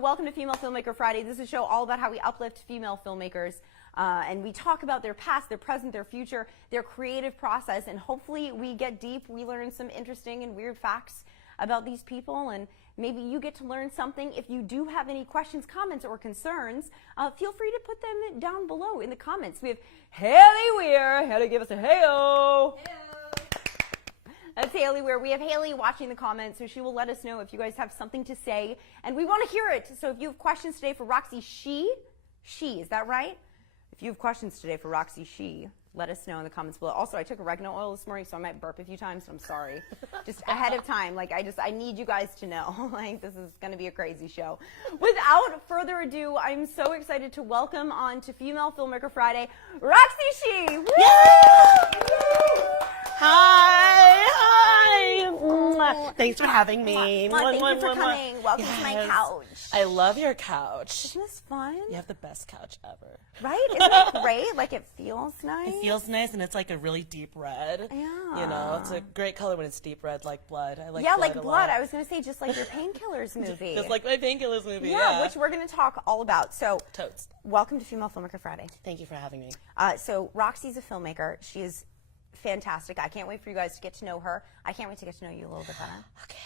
Welcome to Female Filmmaker Friday. This is a show all about how we uplift female filmmakers and we talk about their past, their present, their future, their creative process, and hopefully we get deep, we learn some interesting and weird facts about these people, and maybe you get to learn something. If you do have any questions, comments, or concerns, feel free to put them down below in the comments. We have Haley Weir. Haley, give us a hey-o. That's Haley Weir. We have Haley watching the comments, so she will let us know if you guys have something to say, and we want to hear it. So if you have questions today for Roxy Shih, is that right? If you have questions today for Roxy Shih, let us know in the comments below. Also, I took oregano oil this morning, so I might burp a few times, so I'm sorry. Just ahead of time, I need you guys to know, this is going to be a crazy show. Without further ado, I'm so excited to welcome on to Female Filmmaker Friday, Roxy Shih. Woo! Hi. Thanks for having me. Thank you for coming. Welcome to my couch. I love your couch. Isn't this fun? You have the best couch ever. Right? Isn't it great? Like, it feels nice. It feels nice, and it's like a really deep red. Yeah. You know, it's a great color when it's deep red, like blood. I like blood. Yeah, blood like a blood. lot. I was going to say, just like your Painkillers movie. Just like my Painkillers movie, yeah. Which we're going to talk all about. So, totes. Welcome to Female Filmmaker Friday. Thank you for having me. So, Roxy's a filmmaker. She is fantastic. I can't wait for you guys to get to know her. I can't wait to get to know you a little bit better. Okay.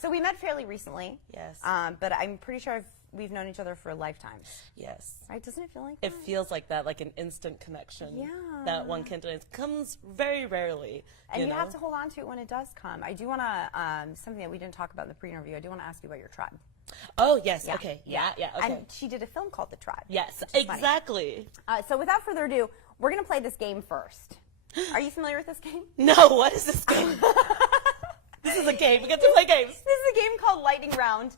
So we met fairly recently. Yes. But I'm pretty sure we've known each other for lifetimes. Yes. Right? Doesn't it feel like it that? feels like that, like an instant connection. Yeah. That one can do. It comes very rarely. And you know? have to hold on to it when it does come. I do want to, something that we didn't talk about in the pre-interview, I do want to ask you about your tribe. Oh, yes. Yeah. Okay. Yeah. Okay. And she did a film called The Tribe. Yes, exactly. So without further ado, we're going to play this game first. Are you familiar with this game? No, what is this game? This is a game. We get to play games. This is a game called Lightning Round.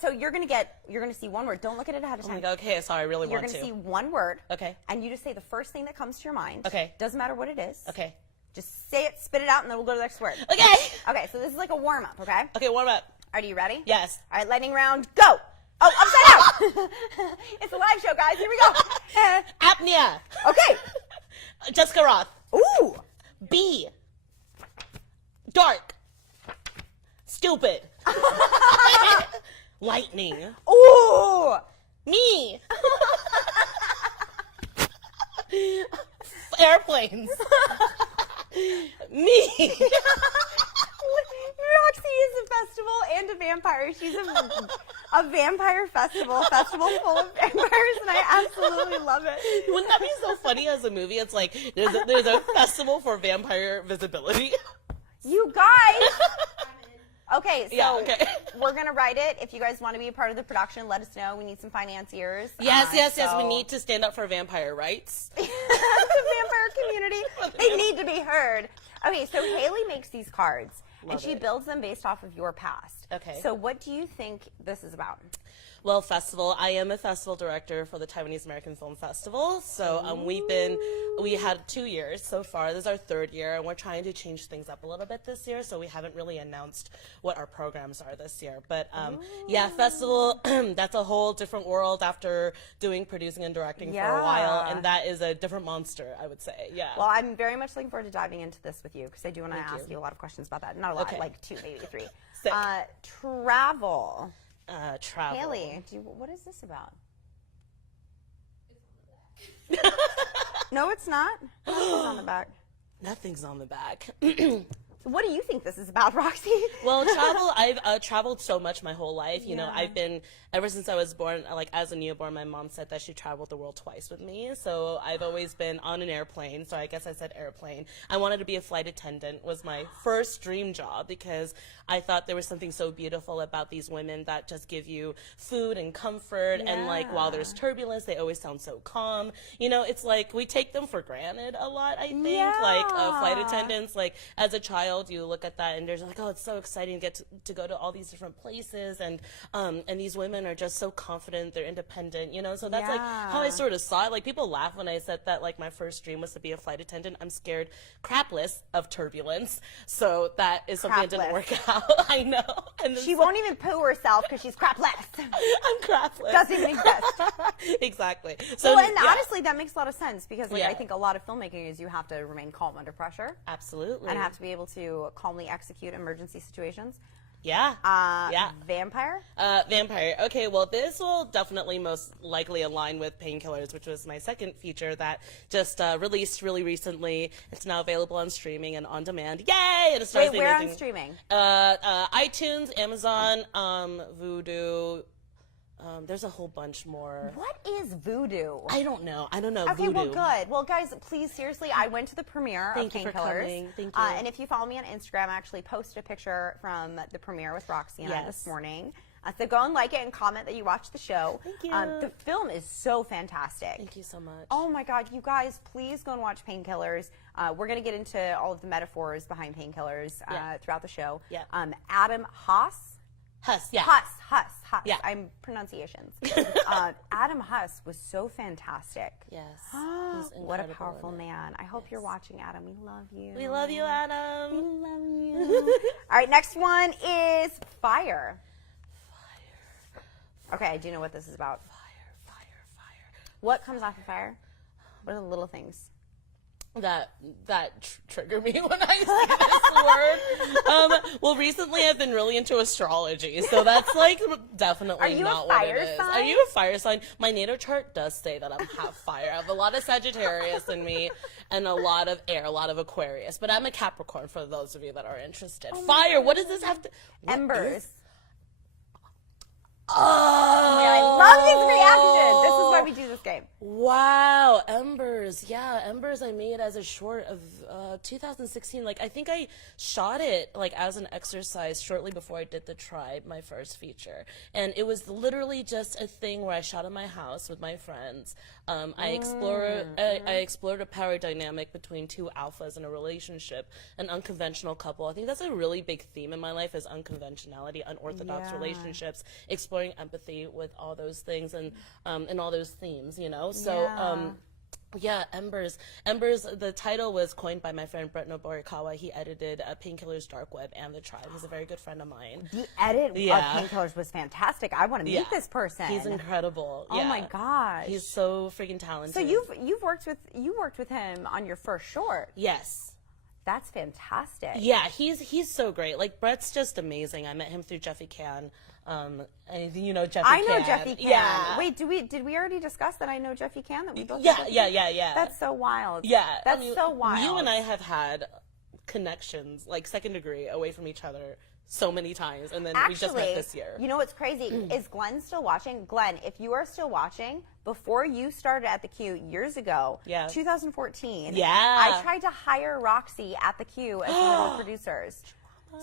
So you're gonna see one word. Don't look at it ahead of time. Oh my God, okay, sorry, I really want to. You're gonna see one word. Okay. And you just say the first thing that comes to your mind. Okay. Doesn't matter what it is. Okay. Just say it, spit it out, and then we'll go to the next word. Okay. Okay, so this is like a warm-up, okay? Okay, warm up. Are you ready? Yes. All right, lightning round, go! Oh, upside down! It's a live show, guys. Here we go. Apnea. Okay. Jessica Roth. Ooh. B. Dark. Stupid. Lightning. Ooh. Me. Airplanes. Me. Roxy is a festival and a vampire. She's a vampire festival full of vampires, and I absolutely love it. Wouldn't that be so funny as a movie? It's like there's a festival for vampire visibility. You guys. Okay, so yeah, okay. We're going to write it. If you guys want to be a part of the production, let us know. We need some financiers. Yes. We need to stand up for vampire rights. The vampire community, they need to be heard. Okay, so Haley makes these cards, and she builds them based off of your past. Okay. So what do you think this is about? Well, festival. I am a festival director for the Taiwanese American Film Festival. So we had 2 years so far. This is our third year, and we're trying to change things up a little bit this year. So we haven't really announced what our programs are this year. But yeah, festival. That's a whole different world after doing producing and directing for a while, and that is a different monster, I would say. Yeah. Well, I'm very much looking forward to diving into this with you because I do want to ask you a lot of questions about that. Not a lot, like 2, maybe 3. Travel. Travel. Haley, what is this about? No, it's not. Nothing's on the back. Nothing's on the back. So what do you think this is about, Roxy? Well, travel, I've traveled so much my whole life. You know, I've been, ever since I was born, like as a newborn, my mom said that she traveled the world twice with me. So I've always been on an airplane. So I guess I said airplane. I wanted to be a flight attendant, was my first dream job, because I thought there was something so beautiful about these women that just give you food and comfort. And like, while there's turbulence, they always sound so calm. You know, it's like we take them for granted a lot, I think. Like flight attendants, like as a child, you look at that and there's like, oh, it's so exciting to get to go to all these different places, and these women are just so confident, they're independent, you know. So that's like how I sort of saw it. Like, people laugh when I said that like my first dream was to be a flight attendant. I'm scared crapless of turbulence, so that is something that didn't work out. I know. And she won't even poo herself because she's crapless. I'm crapless. Doesn't even exist. Exactly. So well, and honestly, that makes a lot of sense because like I think a lot of filmmaking is you have to remain calm under pressure. Absolutely. And have to be able to calmly execute emergency situations. Yeah. Vampire? Vampire. Okay, well, this will definitely most likely align with Painkillers, which was my second feature that just released really recently. It's now available on streaming and on demand. Yay! And it stars Wait, the where amazing, on streaming? iTunes, Amazon, Vudu. There's a whole bunch more. What is Voodoo? I don't know. Okay, Voodoo. well, good. Well, guys, please, seriously, I went to the premiere of Thank you for Painkillers. coming. Thank you. And if you follow me on Instagram, I actually posted a picture from the premiere with Roxy and I this morning. So go and like it and comment that you watched the show. Thank you. The film is so fantastic. Thank you so much. Oh my God, you guys, please go and watch Painkillers. We're going to get into all of the metaphors behind Painkillers throughout the show. Yeah. Adam Haas. Huss, yeah. Huss. Yeah. I'm pronunciations. Adam Huss was so fantastic. Yes. What a powerful man. I hope you're watching, Adam. We love you. We love you, Adam. We love you. All right, next one is Fire. Okay, I do know what this is about. Fire. What comes off of fire? What are the little things? That trigger me when I see this word. Well, recently I've been really into astrology, so that's like definitely not what it is. Are you a fire sign? My natal chart does say that I'm half fire. I have a lot of Sagittarius in me and a lot of air, a lot of Aquarius, but I'm a Capricorn for those of you that are interested. Fire, what does this have to... Embers. Oh, man, I love this reaction. This is why we do this game. Wow, Embers. Yeah, Embers I made as a short of 2016. Like, I think I shot it like as an exercise shortly before I did The Tribe, my first feature. And it was literally just a thing where I shot in my house with my friends. I explored a power dynamic between two alphas in a relationship, an unconventional couple. I think that's a really big theme in my life is unconventionality, unorthodox relationships, exploring empathy with all those things and all those themes, you know? So, yeah, Embers. Embers, the title was coined by my friend Brett Noborikawa. He edited Painkillers, Dark Web, and The Tribe. He's a very good friend of mine. The edit of Painkillers was fantastic. I want to meet this person. He's incredible. Oh my gosh. He's so freaking talented. So you worked with him on your first short. Yes. That's fantastic. Yeah, he's so great. Like, Brett's just amazing. I met him through Jeffy Can. And you know Jeffy Can. I know Jeffy Can. Yeah. Wait, did we already discuss that I know Jeffy Can? That we both Yeah. That's so wild. Yeah. That's so wild. You and I have had connections, like second degree, away from each other so many times, and then we just met this year. You know what's crazy? Is Glenn still watching? Glenn, if you are still watching, before you started at the Q years ago, 2014, I tried to hire Roxy at the Q as one of the producers.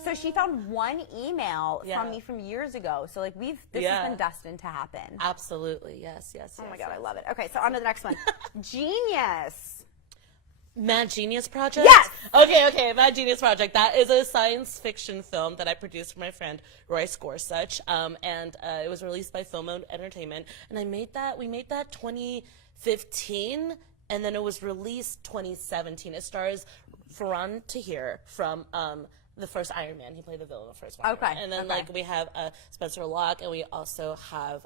So she found one email from me from years ago. So like this has been destined to happen. Absolutely, yes. Oh my God, I love it. Okay, so on to the next one. Genius. Mad Genius Project? Yes! Okay, Mad Genius Project. That is a science fiction film that I produced for my friend Royce Gorsuch, and it was released by Film Entertainment. And we made that 2015, and then it was released 2017. It stars Ferran Tahir from the first Iron Man. He played the villain in the first one. Okay. And then we have Spencer Locke, and we also have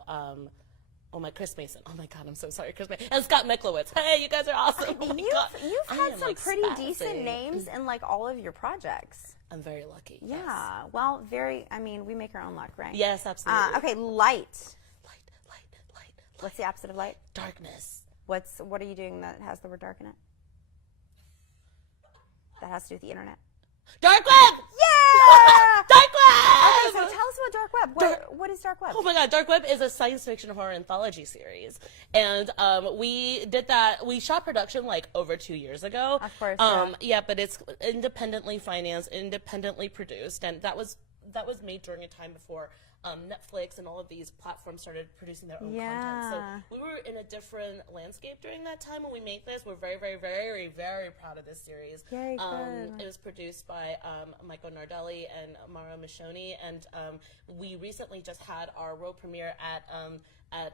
Chris Mason. Oh my God, I'm so sorry, Chris Mason. And Scott Miklowitz. Hey, you guys are awesome. Oh my God. You've had some pretty decent names in like all of your projects. I'm very lucky. Yeah. Yes. Well, we make our own luck, right? Yes, absolutely. Okay, light. Light. What's the opposite of light? Darkness. What are you doing that has the word dark in it? That has to do with the internet. Dark Web! Yeah! Dark Web! Okay, so tell us about Dark Web. What is Dark Web? Oh my God, Dark Web is a science fiction horror anthology series. And we did that, we shot production like over 2 years ago. Of course, but it's independently financed, independently produced, and that was made during a time before Netflix and all of these platforms started producing their own content. So we were in a different landscape during that time when we made this. We're very, very, very, very proud of this series. Very good. It was produced by Michael Nardelli and Mara Michoni, and we recently just had our world premiere at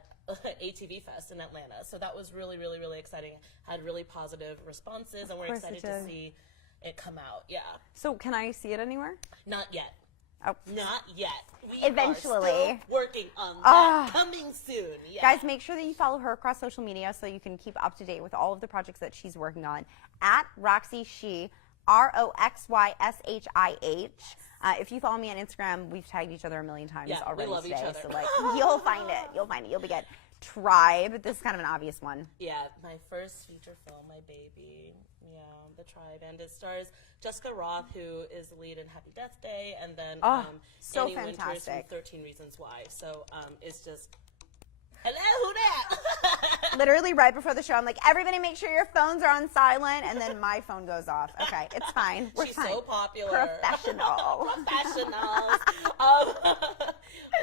ATV Fest in Atlanta. So that was really, really, really exciting. Had really positive responses, and we're excited to see it come out. Yeah. So can I see it anywhere? Not yet. Oh. Not yet. We Eventually. are still working on that. Coming soon. Yeah. Guys, make sure that you follow her across social media so you can keep up to date with all of the projects that she's working on. At Roxy Shih RoxyShih. If you follow me on Instagram, we've tagged each other a million times already we love today. each other. So like, you'll find it. You'll find it. You'll be good. Tribe. This is kind of an obvious one. Yeah, my first feature film, my baby. Yeah, The Tribe, and it stars Jessica Roth, who is the lead in Happy Death Day, and then so Annie Winters from fantastic. 13 Reasons Why. So it's just, hello, who that? Literally right before the show, I'm like, everybody make sure your phones are on silent, and then my phone goes off. Okay, it's fine. We're She's fine. so popular. Professional. Professionals.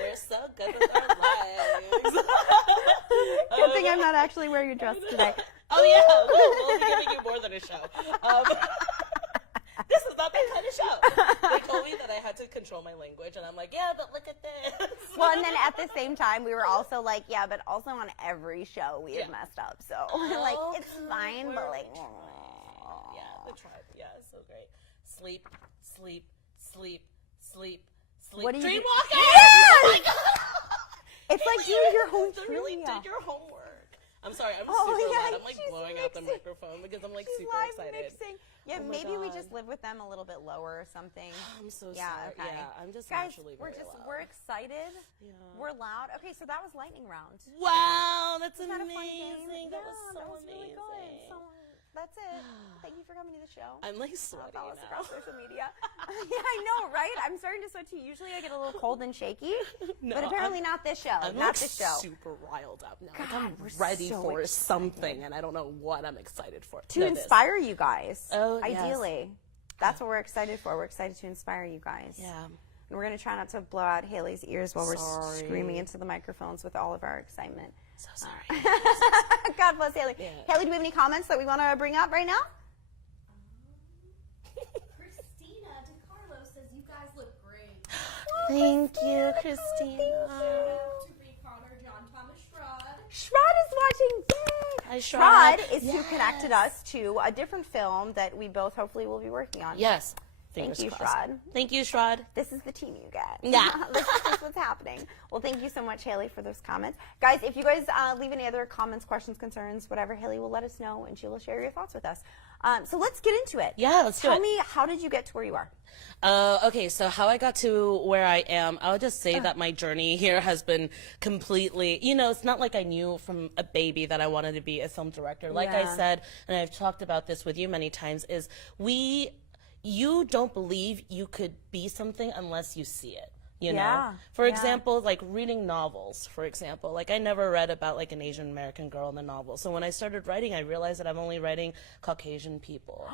We're so good with our lives. Good thing I'm not actually wearing a dress today. Oh yeah, we'll be giving you more than a show. This is not that kind of show. They told me that I had to control my language, and I'm like, yeah, but look at this. Well, and then at the same time, we were also like, yeah, but also on every show we had messed up. So we're like, it's fine, but like, yeah, The Tribe, yeah, it's so great. Sleep, sleep, sleep, sleep, sleep. What do you do? Dreamwalking! Yes! Oh my God! It's like doing your own Really trivia. did your homework. I'm sorry, I'm Oh, super yeah, loud. I'm like she's blowing out the mixing. microphone because I'm like She's super live excited. mixing. Yeah, Oh my maybe we God. just live with them a little bit lower or something. I'm so Yeah, sorry. okay. Yeah, I'm just Guys, naturally we're very just loud. we're excited. Yeah. We're loud. Okay, so that was lightning round. Wow, that's Isn't that a fun game? amazing. That was so that was amazing. really good. So that's it. Thank you for coming to the show. I'm like sweaty Follow us now. across social media. Yeah, I know, right? I'm starting to sweat too. Usually I get a little cold and shaky, No, but apparently not this show. I'm Not like this show. super riled up now. Like God, I'm we're ready so for excited. something, and I don't know what I'm excited for. To No, this. inspire you guys. Oh, yes. Ideally. That's what we're excited for. We're excited to inspire you guys. Yeah. And we're going to try not to blow out Haley's ears while we're Sorry. screaming into the microphones with all of our excitement. So sorry. God bless Haley. Yeah. Haley, do we have any comments that we want to bring up right now? Christina DeCarlo says you guys look great. Thank you, Christina. Shout out to ReKon or John Thomas Schrod. Shrod is watching. Yay! Hi, Shrod Shrod. is who connected us to a different film that we both hopefully will be working on. Yes. Thank Fingers you, crossed. Shrod. Thank you, Shrod. This is the team you get. Yeah. This is what's happening. Well, thank you so much, Haley, for those comments. Guys, if you guys leave any other comments, questions, concerns, whatever, Haley will let us know, and she will share your thoughts with us. So let's get into it. Yeah, let's do it. Tell me, how did you get to where you are? Okay, so how I got to where I am, I'll just say that my journey here has been completely, it's not like I knew from a baby that I wanted to be a film director. Like I Yeah. said, and I've talked about this with you many times, is you don't believe you could be something unless you see it. You know, Yeah, for yeah. example, like reading novels, for example, like I never read about like an Asian American girl in the novel. So when I started writing, I realized that I'm only writing Caucasian people.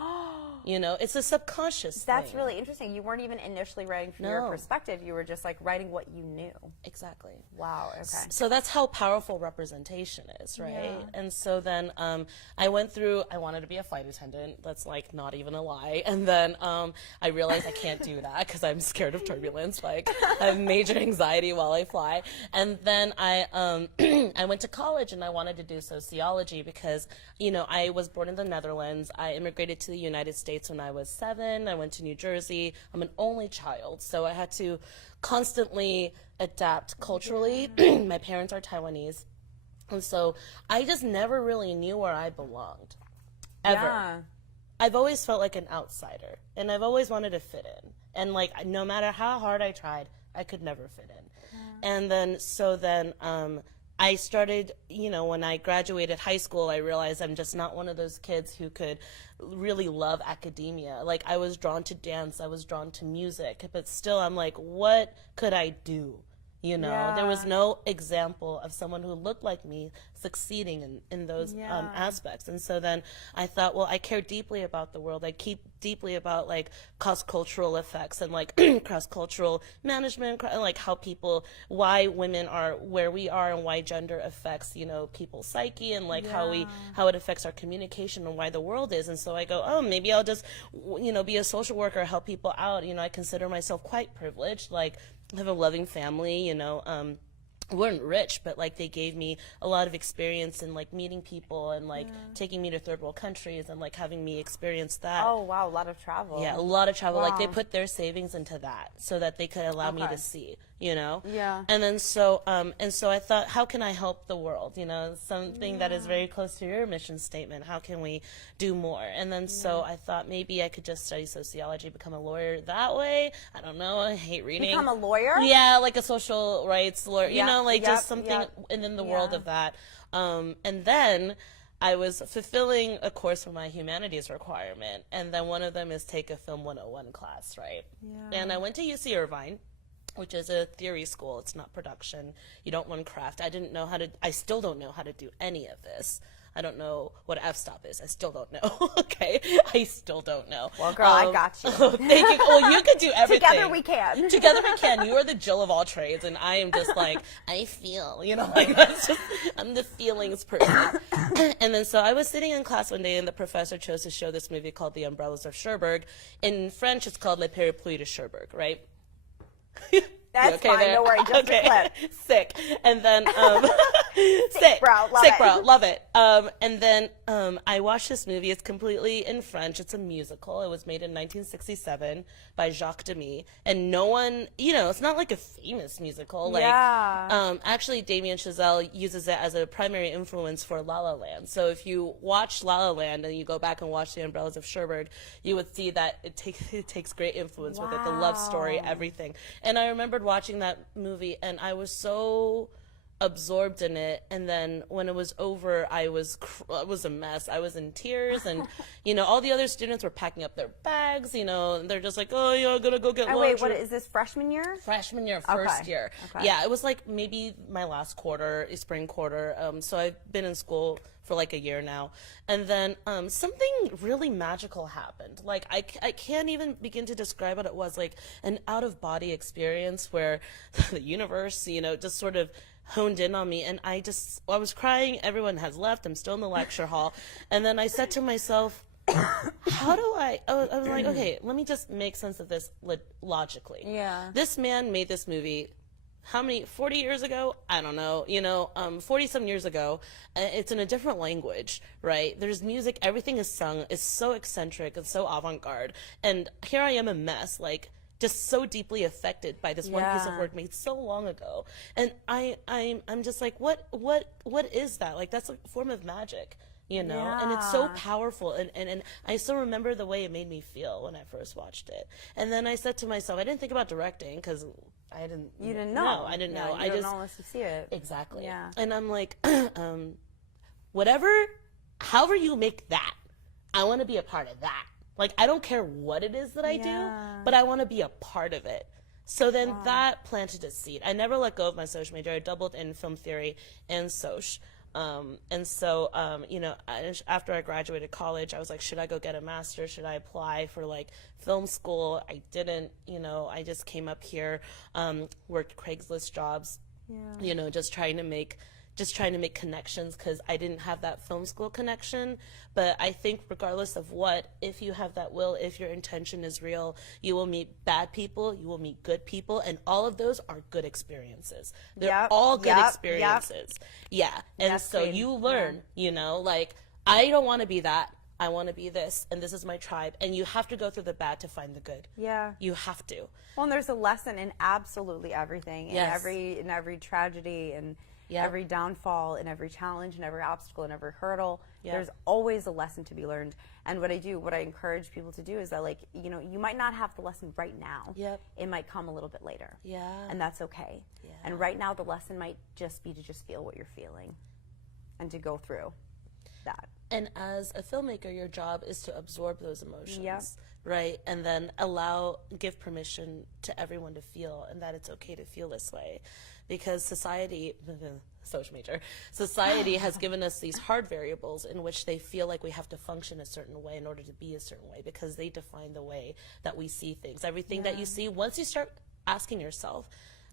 It's a subconscious That's thing. really interesting. You weren't even initially writing from your No. perspective. You were just like writing what you knew. Exactly. Wow. Okay. So that's how powerful representation is, right? Yeah. And so then I wanted to be a flight attendant. That's like not even a lie. And then I realized I can't do that because I'm scared of turbulence. Like I have major anxiety while I fly. And then I I went to college and I wanted to do sociology because, I was born in the Netherlands. I immigrated to the United States when I was 7. I went to New Jersey. I'm an only child. So I had to constantly adapt culturally. My parents are Taiwanese. And so I just never really knew where I belonged. Ever. Yeah. I've always felt like an outsider. And I've always wanted to fit in. And like no matter how hard I tried, I could never fit in. And then I started, when I graduated high school, I realized I'm just not one of those kids who could really love academia. Like I was drawn to dance, I was drawn to music, but still I'm like, what could I do? There was no example of someone who looked like me succeeding in those aspects. And so then I thought, well, I care deeply about the world. I keep deeply about like cross-cultural effects and like cross-cultural management, like why women are where we are and why gender affects, people's psyche and like how it affects our communication and why the world is. And so I go, oh, maybe I'll just, be a social worker, help people out. I consider myself quite privileged. Like, I have a loving family, we weren't rich, but like they gave me a lot of experience in like meeting people and like taking me to third world countries and like having me experience that. Oh wow, a lot of travel. Yeah, a lot of travel. Like they Wow. put their savings into that so that they could allow me to see, you know? Yeah. And then so I thought, how can I help the world? You know, something that is very close to your mission statement. How can we do more? And then so I thought maybe I could just study sociology, become a lawyer that way. I don't know. I hate reading. Become a lawyer? Yeah, like a social rights lawyer. You know, like just something in the world of that. And then I was fulfilling a course for my humanities requirement, and then one of them is take a Film 101 class, right? Yeah. And I went to UC Irvine, which is a theory school. It's not production. You don't learn craft. I still don't know how to do any of this. I don't know what f-stop is. I still don't know. Okay? I still don't know. Well, girl, I got you. Thank you. Well, you could do everything. Together we can. Together we can. You are the Jill of all trades, and I am just like, I feel, you know, like that's just, I'm the feelings person. And then so I was sitting in class one day, and the professor chose to show this movie called The Umbrellas of Cherbourg. In French, it's called Les Parapluies de Cherbourg, right? That's okay fine. there? Don't worry. Just a clip. Sick. And then Sick, bro. Love sick, it. bro. Love it. And then I watched this movie. It's completely in French. It's a musical. It was made in 1967 by Jacques Demy. And no one, you know, it's not like a famous musical. Like, actually, Damien Chazelle uses it as a primary influence for La La Land. So if you watch La La Land and you go back and watch The Umbrellas of Cherbourg, you would see that it takes great influence with it. The love story, everything. And I remembered watching that movie, and I was so absorbed in it, and then when it was over, I was a mess. I was in tears, and you know, all the other students were packing up their bags, you know, and they're just like, oh, yeah, I'm gonna go get lunch. Wait, what is this, freshman year? Freshman year, first year. Okay. Yeah, it was like maybe my last quarter, spring quarter. So I've been in school for like a year now, and then something really magical happened. Like I can't even begin to describe what it was. Like an out-of-body experience where the universe, you know, just sort of honed in on me, and I was crying. Everyone has left. I'm still in the lecture hall, and then I said to myself, how do I was like, okay, let me just make sense of this logically. Yeah. This man made this movie how many, 40 years ago? I don't know, you know, 40 some years ago. It's in a different language, right? There's music, everything is sung. It's so eccentric and so avant-garde, and here I am, a mess, like just so deeply affected by this one piece of work made so long ago. And I'm just like, what is that? Like, that's a form of magic, you know? And it's so powerful, and I still remember the way it made me feel when I first watched it. And then I said to myself, I didn't think about directing because I didn't. You didn't know. No, I didn't know. You don't know unless you see it. Exactly. Yeah. And I'm like, however you make that, I want to be a part of that. Like, I don't care what it is that I do, but I want to be a part of it. So then that planted a seed. I never let go of my soc major. I doubled in film theory and soc. And so, you know, after I graduated college, I was like, should I go get a master's? Should I apply for like film school? I didn't, you know, I just came up here, worked Craigslist jobs, you know, just trying to make connections, because I didn't have that film school connection. But I think regardless of what, if you have that will, if your intention is real, you will meet bad people, you will meet good people, and all of those are good experiences. They're all good experiences. Yeah. And so you learn, you know, like, I don't want to be that. I want to be this, and this is my tribe. And you have to go through the bad to find the good. Yeah. You have to. Well, and there's a lesson in absolutely everything, in every tragedy, and every downfall, and every challenge, and every obstacle, and every hurdle. There's always a lesson to be learned. And what I encourage people to do is that, like, you know, you might not have the lesson right now. It might come a little bit later. And that's okay. And right now the lesson might just be to just feel what you're feeling and to go through that. And as a filmmaker, your job is to absorb those emotions, right? And then give permission to everyone to feel, and that it's okay to feel this way. Because society has given us these hard variables in which they feel like we have to function a certain way in order to be a certain way, because they define the way that we see things. Everything that you see, once you start asking yourself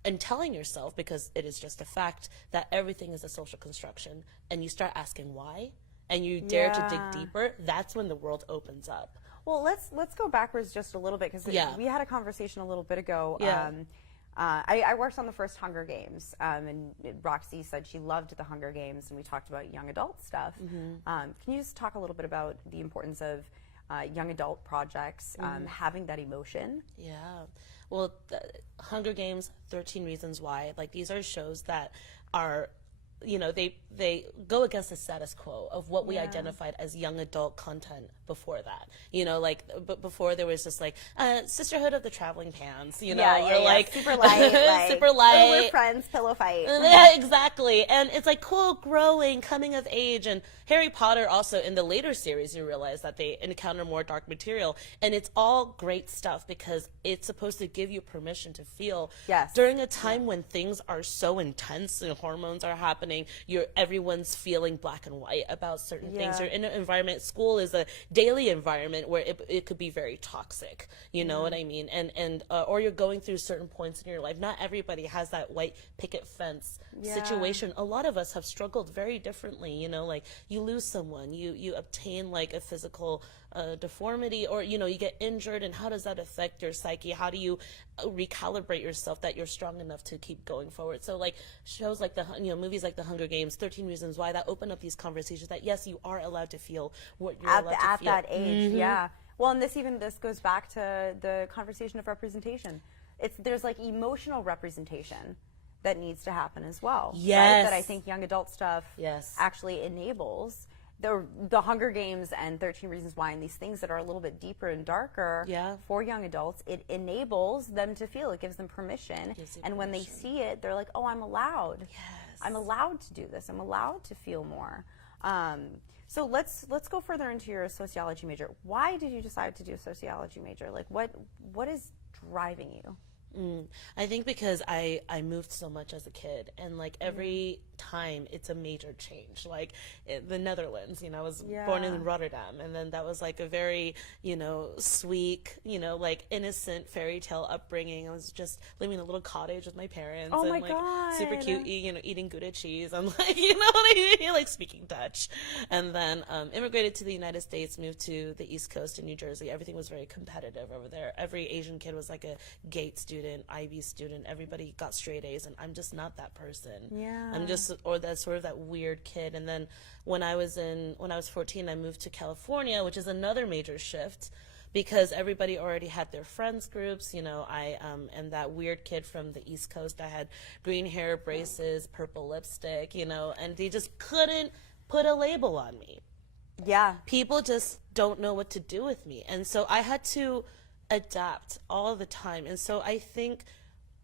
and telling yourself, because it is just a fact, that everything is a social construction, and you start asking why, and you dare to dig deeper, that's when the world opens up. Well, let's go backwards just a little bit, because we had a conversation a little bit ago. I worked on the first Hunger Games, and Roxy said she loved the Hunger Games, and we talked about young adult stuff. Can you just talk a little bit about the importance of young adult projects, having that emotion. Yeah. Well, Hunger Games, 13 Reasons Why, like these are shows that are, you know, they go against the status quo of what we identified as young adult content before that. You know, like before there was just like Sisterhood of the Traveling Pants, you know, or like super light, like, super light. Oh, we're friends, pillow fight. Yeah, exactly. And it's like cool, growing, coming of age. And Harry Potter also, in the later series, you realize that they encounter more dark material. And it's all great stuff because it's supposed to give you permission to feel during a time when things are so intense and hormones are happening. Everyone's feeling black and white about certain things. You're in an environment. School is a daily environment where it could be very toxic. You know what I mean? And or you're going through certain points in your life. Not everybody has that white picket fence situation. A lot of us have struggled very differently. You know, like you lose someone, you obtain like a physical deformity, or you know, you get injured, and how does that affect your psyche? How do you recalibrate yourself that you're strong enough to keep going forward? So like shows like movies like The Hunger Games, 13 Reasons Why, that open up these conversations that yes, you are allowed to feel what you're allowed to feel at that age. Well, and this goes back to the conversation of representation. There's like emotional representation that needs to happen as well. Right? That I think young adult stuff actually enables. The Hunger Games and 13 Reasons Why, and these things that are a little bit deeper and darker for young adults, it enables them to feel. It gives them permission. And when they see it, they're like, oh, I'm allowed. I'm allowed to do this. I'm allowed to feel more. So let's go further into your sociology major. Why did you decide to do a sociology major? Like, what is driving you? I think because I moved so much as a kid, and like every time it's a major change. Like the Netherlands, you know, I was born in Rotterdam, and then that was like a very, you know, sweet, you know, like innocent fairy tale upbringing. I was just living in a little cottage with my parents, and my like God. Super cute, you know, eating Gouda cheese. I'm like, you know what I mean, like speaking Dutch, and then immigrated to the United States, moved to the East Coast in New Jersey. Everything was very competitive over there. Every Asian kid was like a GATE student, IB student. Everybody got straight A's, and I'm just not that person. I'm just, or that sort of that weird kid. And then when I was 14, I moved to California, which is another major shift because everybody already had their friends groups. You know, I am that weird kid from the East Coast. I had green hair, braces, purple lipstick, you know, and they just couldn't put a label on me. People just don't know what to do with me. And so I had to adapt all the time. And so I think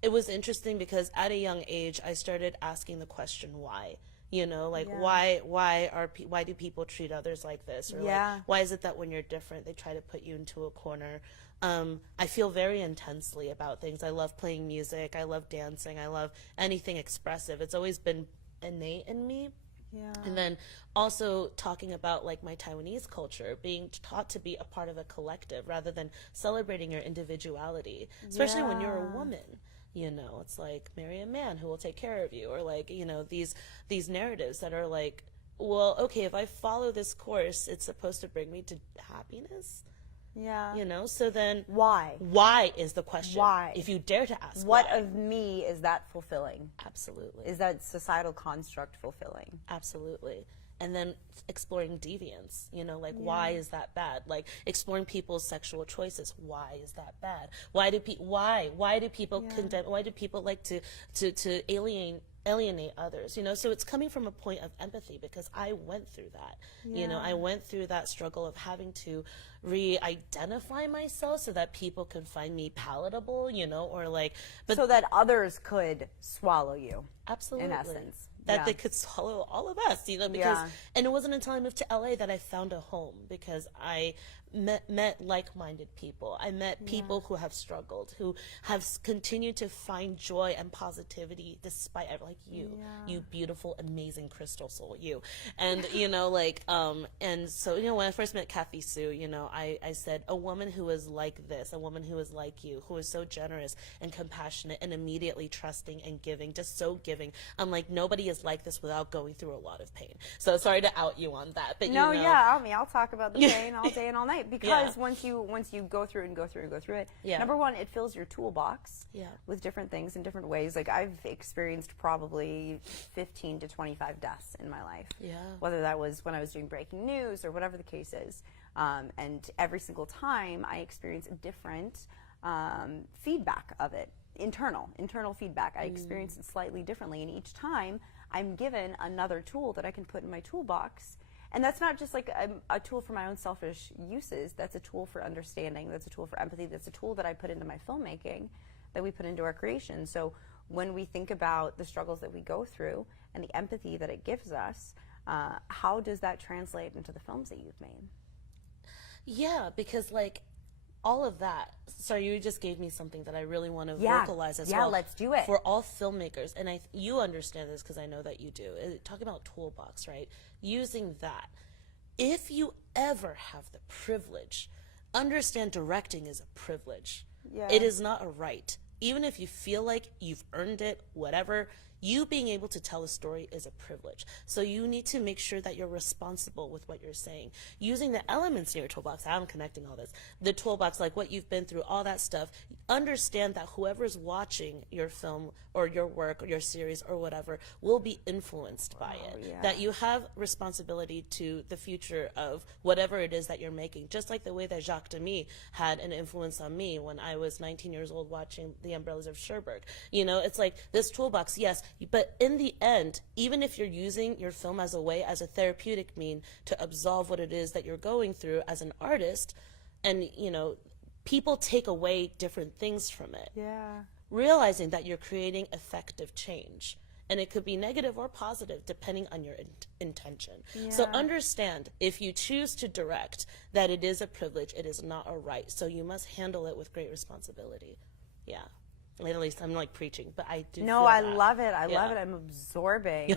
it was interesting because at a young age I started asking the question why, you know, like why do people treat others like this, or like why is it that when you're different they try to put you into a corner. I feel very intensely about things. I love playing music, I love dancing, I love anything expressive. It's always been innate in me. And then also talking about like my Taiwanese culture, being taught to be a part of a collective rather than celebrating your individuality, especially when you're a woman. You know, it's like marry a man who will take care of you, or like, you know, these narratives that are like, well, okay, if I follow this course, it's supposed to bring me to happiness. You know, so then why? Why is the question. Why? If you dare to ask what why. of me is that fulfilling? Absolutely. Is that societal construct fulfilling? Absolutely. And then exploring deviance, you know, like why is that bad? Like exploring people's sexual choices. Why is that bad? Why do people condemn? Why do people like to alienate others? You know, so it's coming from a point of empathy because I went through that. You know, I went through that struggle of having to re-identify myself so that people can find me palatable, you know, or like, but so that others could swallow you. Absolutely. In essence. That they could swallow all of us, you know, because, and it wasn't until I moved to LA that I found a home, because I met like-minded people. I met people who have struggled, who have continued to find joy and positivity despite, like you beautiful, amazing crystal soul, you. And, you know, like, and so, you know, when I first met Kathy Sue, you know, I said, a woman who is like this, a woman who is like you, who is so generous and compassionate and immediately trusting and giving, just so giving. I'm like, nobody is like this without going through a lot of pain. So sorry to out you on that, but no, you know. I'll talk about the pain all day and all night, because once you go through it, number one, it fills your toolbox with different things in different ways. Like I've experienced probably 15 to 25 deaths in my life. Whether that was when I was doing breaking news or whatever the case is. And every single time I experience a different feedback of it, internal feedback. I experience it slightly differently, and each time I'm given another tool that I can put in my toolbox. And that's not just like a tool for my own selfish uses. That's a tool for understanding. That's a tool for empathy. That's a tool that I put into my filmmaking, that we put into our creation. So when we think about the struggles that we go through and the empathy that it gives us, how does that translate into the films that you've made? Yeah, because like all of that. Sorry, you just gave me something that I really want to vocalize as well. Yeah, let's do it. For all filmmakers, and you understand this because I know that you do. Talking about toolbox, right? Using that. If you ever have the privilege, understand directing is a privilege. Yeah. It is not a right. Even if you feel like you've earned it, whatever, you being able to tell a story is a privilege. So you need to make sure that you're responsible with what you're saying. Using the elements in your toolbox, I'm connecting all this, the toolbox, like what you've been through, all that stuff, understand that whoever's watching your film or your work or your series or whatever will be influenced by it. Yeah. That you have responsibility to the future of whatever it is that you're making. Just like the way that Jacques Demy had an influence on me when I was 19 years old watching The Umbrellas of Cherbourg. You know, it's like this toolbox, yes, but in the end, even if you're using your film as a way, as a therapeutic mean to absolve what it is that you're going through as an artist, and, you know, people take away different things from it. Yeah. Realizing that you're creating effective change. And it could be negative or positive depending on your intention. Yeah. So understand, if you choose to direct, that it is a privilege, it is not a right. So you must handle it with great responsibility. Yeah. At least I'm like preaching, but I do. No, feel I that. love it. I love it. I'm absorbing.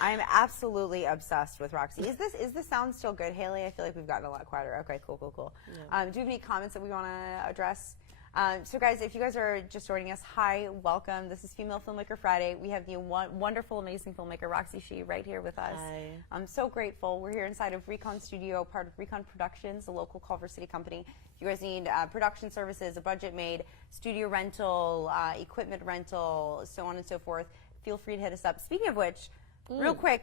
I'm absolutely obsessed with Roxy. Is this sound still good, Haley? I feel like we've gotten a lot quieter. Okay, cool. Yeah. Do you have any comments that we want to address? So guys, if you guys are just joining us, hi, welcome. This is Female Filmmaker Friday. We have the wonderful, amazing filmmaker Roxy Shih right here with us. Hi. I'm so grateful. We're here inside of ReKon Studio, part of ReKon Productions, a local Culver City company. If you guys need production services, a budget made, studio rental, equipment rental, so on and so forth, feel free to hit us up. Speaking of which, real quick,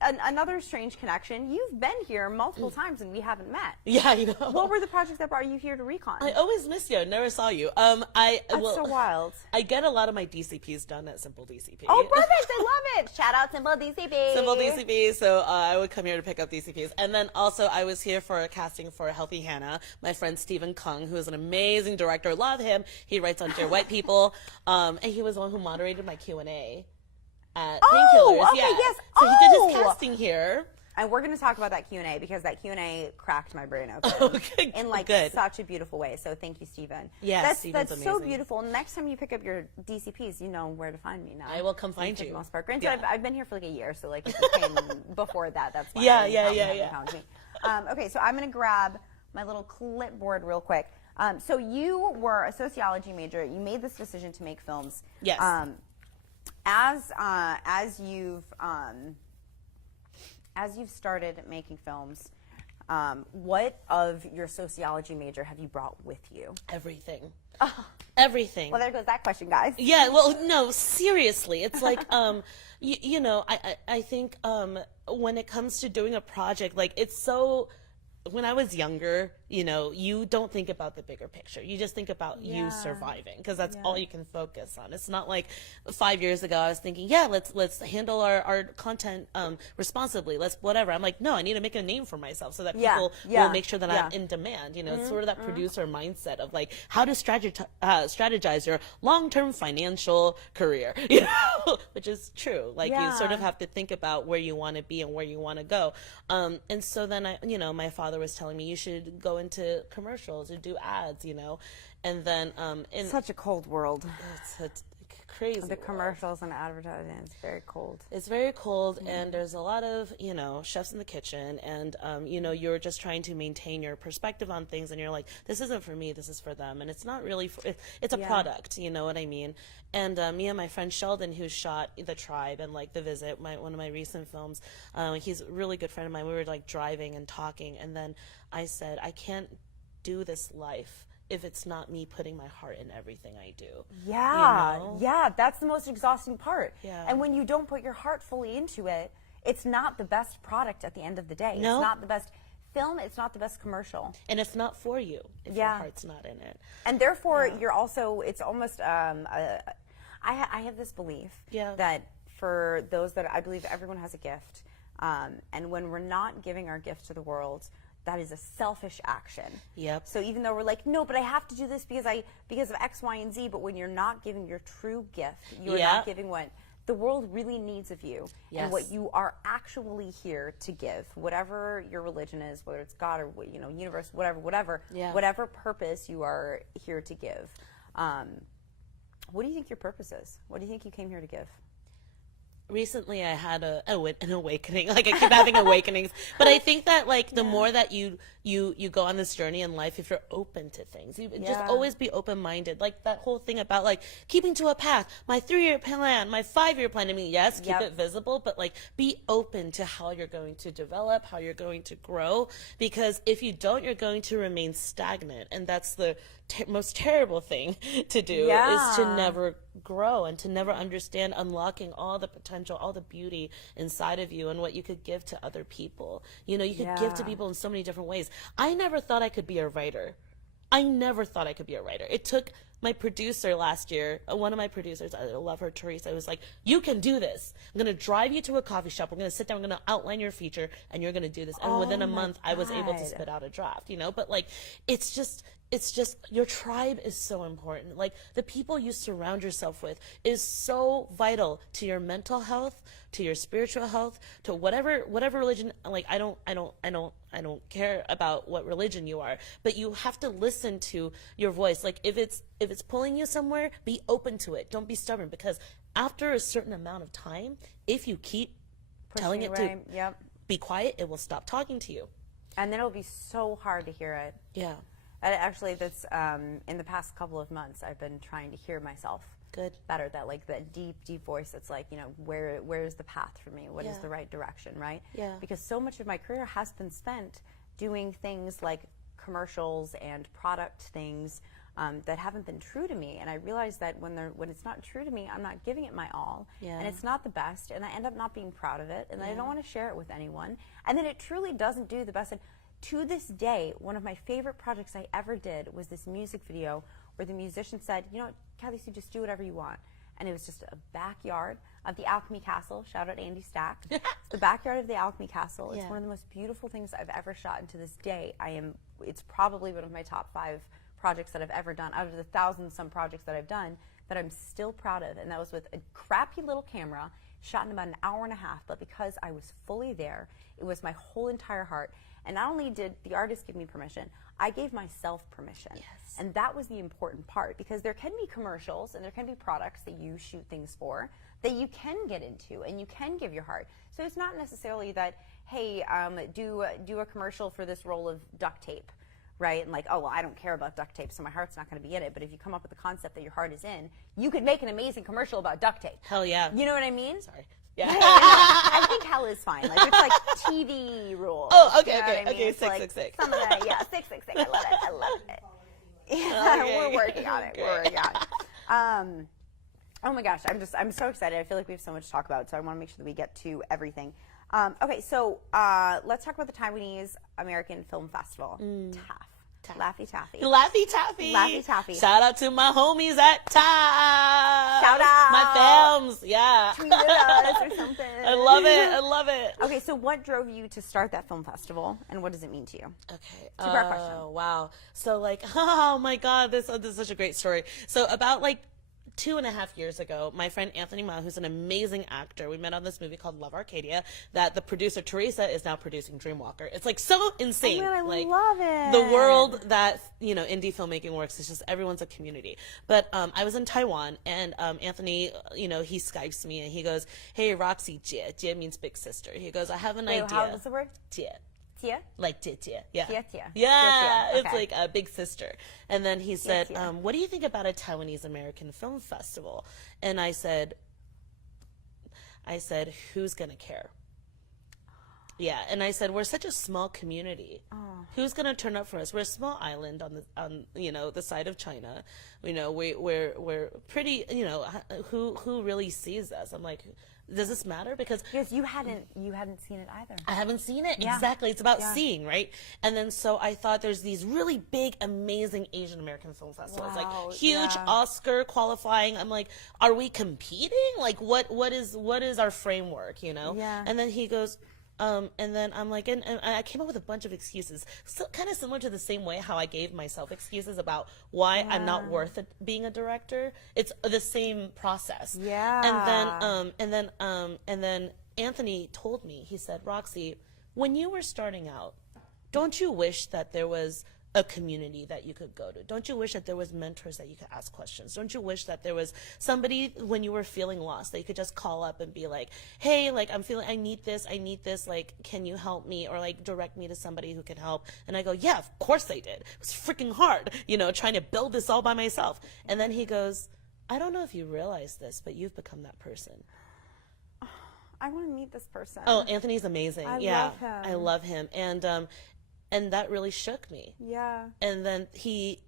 another strange connection. You've been here multiple times and we haven't met. Yeah, you know. What were the projects that brought you here to ReKon? I always miss you. I never saw you. That's so wild. I get a lot of my DCPs done at Simple DCP. Oh, perfect! I love it. Shout out Simple DCP. Simple DCP. So I would come here to pick up DCPs, and then also I was here for a casting for Healthy Hannah. My friend Stephen Kung, who is an amazing director, love him. He writes on Dear White People, and he was the one who moderated my Q&A. Painkillers, okay, yeah. yes. So he did his casting here. And we're going to talk about that Q&A because that Q&A cracked my brain open Okay, in like good. such a beautiful way. So thank you, Stephen. Yes, that's Stephen's so amazing. beautiful. Next time you pick up your DCPs, you know where to find me now. I will come find For the you. most part. Granted, Yeah. I've been here for like a year, so like if you came before that, that's why. Yeah, you probably yeah. haven't found me. Okay, so I'm going to grab my little clipboard real quick. So you were a sociology major. You made this decision to make films. Yes. As you've started making films, what of your sociology major have you brought with you? Everything. Everything. Well, there goes that question, guys. Yeah, well, no, seriously. It's like, you know, I think when it comes to doing a project, like, it's so, when I was younger, you know, you don't think about the bigger picture. You just think about you surviving, because that's all you can focus on. It's not like 5 years ago I was thinking, yeah, let's handle our content responsibly. Let's whatever. I'm like, no, I need to make a name for myself so that people will make sure that I'm in demand. You know, it's sort of that producer mindset of like how to strategize your long-term financial career, you know, which is true. Like you sort of have to think about where you want to be and where you want to go. And so then my father was telling me you should go into commercials or do ads, you know, and then in Such a cold world. it's crazy. The commercials and advertising, it's very cold. It's very cold, and there's a lot of, you know, chefs in the kitchen, and, you know, you're just trying to maintain your perspective on things, and you're like, this isn't for me, this is for them, and it's not really, it's a product, you know what I mean? And me and my friend Sheldon, who shot The Tribe and, like, The Visit, one of my recent films, he's a really good friend of mine. We were, like, driving and talking, and then I said, I can't do this life if it's not me putting my heart in everything I do. Yeah, you know? yeah, that's the most exhausting part. Yeah. And when you don't put your heart fully into it, it's not the best product at the end of the day. No. It's not the best film. It's not the best commercial. And it's not for you if your heart's not in it. And therefore, you're also, it's almost, I have this belief that for those that, I believe everyone has a gift. And when we're not giving our gift to the world, that is a selfish action. Yep. So even though we're like, no, but I have to do this because of X, Y, and Z, but when you're not giving your true gift, you're not giving what the world really needs of you, and what you are actually here to give, whatever your religion is, whether it's God or universe, whatever purpose you are here to give. What do you think your purpose is? What do you think you came here to give? Recently I had an awakening. Like, I keep having awakenings, but I think that, like, the more that you go on this journey in life, if you're open to things, you just always be open-minded. Like that whole thing about, like, keeping to a path, my 3-year plan, my 5-year plan. I mean, yes, keep it visible, but, like, be open to how you're going to develop, how you're going to grow, because if you don't, you're going to remain stagnant, and that's the most terrible thing to do, is to never grow and to never understand unlocking all the potential, all the beauty inside of you and what you could give to other people. You could give to people in so many different ways. I never thought I could be a writer. It took my producer last year, one of my producers, I love her, Teresa, was like, you can do this. I'm going to drive you to a coffee shop. We're going to sit down. We're going to outline your feature, and you're going to do this. And within a month, I was able to spit out a draft, But, like, it's just your tribe is so important. Like, the people you surround yourself with is so vital to your mental health, to your spiritual health, to whatever religion. Like, I don't care about what religion you are, but you have to listen to your voice. Like, if it's pulling you somewhere, be open to it. Don't be stubborn, because after a certain amount of time, if you keep telling it to be quiet, it will stop talking to you. And then it'll be so hard to hear it. Yeah. Actually, that's in the past couple of months, I've been trying to hear myself better. That, like, that deep voice that's like, where's the path for me? What is the right direction, right? Yeah. Because so much of my career has been spent doing things like commercials and product things that haven't been true to me. And I realize that when it's not true to me, I'm not giving it my all, and it's not the best, and I end up not being proud of it, and I don't want to share it with anyone, and then it truly doesn't do the best. And to this day, one of my favorite projects I ever did was this music video where the musician said, Kathy, so just do whatever you want. And it was just a backyard of the Alchemy Castle. Shout out Andy Stack. It's the backyard of the Alchemy Castle. It's one of the most beautiful things I've ever shot, and to this day, it's probably one of my top 5 projects that I've ever done, out of the 1,000-some projects that I've done, that I'm still proud of. And that was with a crappy little camera, shot in about an hour and a half, but because I was fully there, it was my whole entire heart. And not only did the artist give me permission, I gave myself permission. Yes. And that was the important part, because there can be commercials and there can be products that you shoot things for that you can get into and you can give your heart. So it's not necessarily that, hey, do a commercial for this roll of duct tape, right? And like, oh, well, I don't care about duct tape, so my heart's not going to be in it. But if you come up with a concept that your heart is in, you could make an amazing commercial about duct tape. Hell yeah. You know what I mean? Sorry. Yeah. I think hell is fine. Like, it's like TV rules. Oh, okay, you know okay. 666. Some of that, 666. I love it. Yeah, we're working on it. We're working on it. Oh my gosh, I'm so excited. I feel like we have so much to talk about, so I want to make sure that we get to everything. Okay, so let's talk about the Taiwanese American Film Festival. TAFF. Laffy Taffy. Laffy Taffy. Laffy Taffy. Shout out to my homies at TAFF. Shout out. My fams. Yeah. Tweet at us or something. I love it. I love it. Okay, so what drove you to start that film festival, and what does it mean to you? Okay. Two-part question. Wow. So, like, oh my God, this is such a great story. So about, like, 2.5 years ago, my friend Anthony Ma, who's an amazing actor, we met on this movie called Love Arcadia, that the producer Teresa is now producing Dreamwalker. It's like so insane. Oh, man, I like, love it. The world that, indie filmmaking works is just everyone's a community. But I was in Taiwan, and Anthony, he Skypes me and he goes, hey, Roxy, Jie. Jie means big sister. He goes, I have an idea. What's the word? Jie. Tia? Like Jie. Yeah. Tia. Yeah, Okay. it's like a big sister. And then he said, Tia. what do you think about a Taiwanese American Film Festival? And I said, who's going to care? Yeah, and I said, we're such a small community. Who's gonna turn up for us? We're a small island on the side of China. We're pretty. Who really sees us? I'm like, does this matter? Because you hadn't seen it either. I haven't seen it. Yeah. Exactly. It's about seeing, right? And then so I thought there's these really big, amazing Asian American film festivals, Wow, like huge Oscar qualifying. I'm like, are we competing? Like, what is our framework? Yeah. And then he goes. And then I'm like, and I came up with a bunch of excuses, so, kind of similar to the same way how I gave myself excuses about why I'm not worth it being a director. It's the same process. Yeah. And then Anthony told me, he said, Roxy, when you were starting out, don't you wish that there was a community that you could go to? Don't you wish that there was mentors that you could ask questions? Don't you wish that there was somebody when you were feeling lost that you could just call up and be like, hey, like I need this, like, can you help me? Or like direct me to somebody who can help. And I go, yeah, of course I did. It was freaking hard, trying to build this all by myself. And then he goes, I don't know if you realize this, but you've become that person. I want to meet this person. Oh, Anthony's amazing. I yeah, love him. I love him. And that really shook me. Yeah. And then he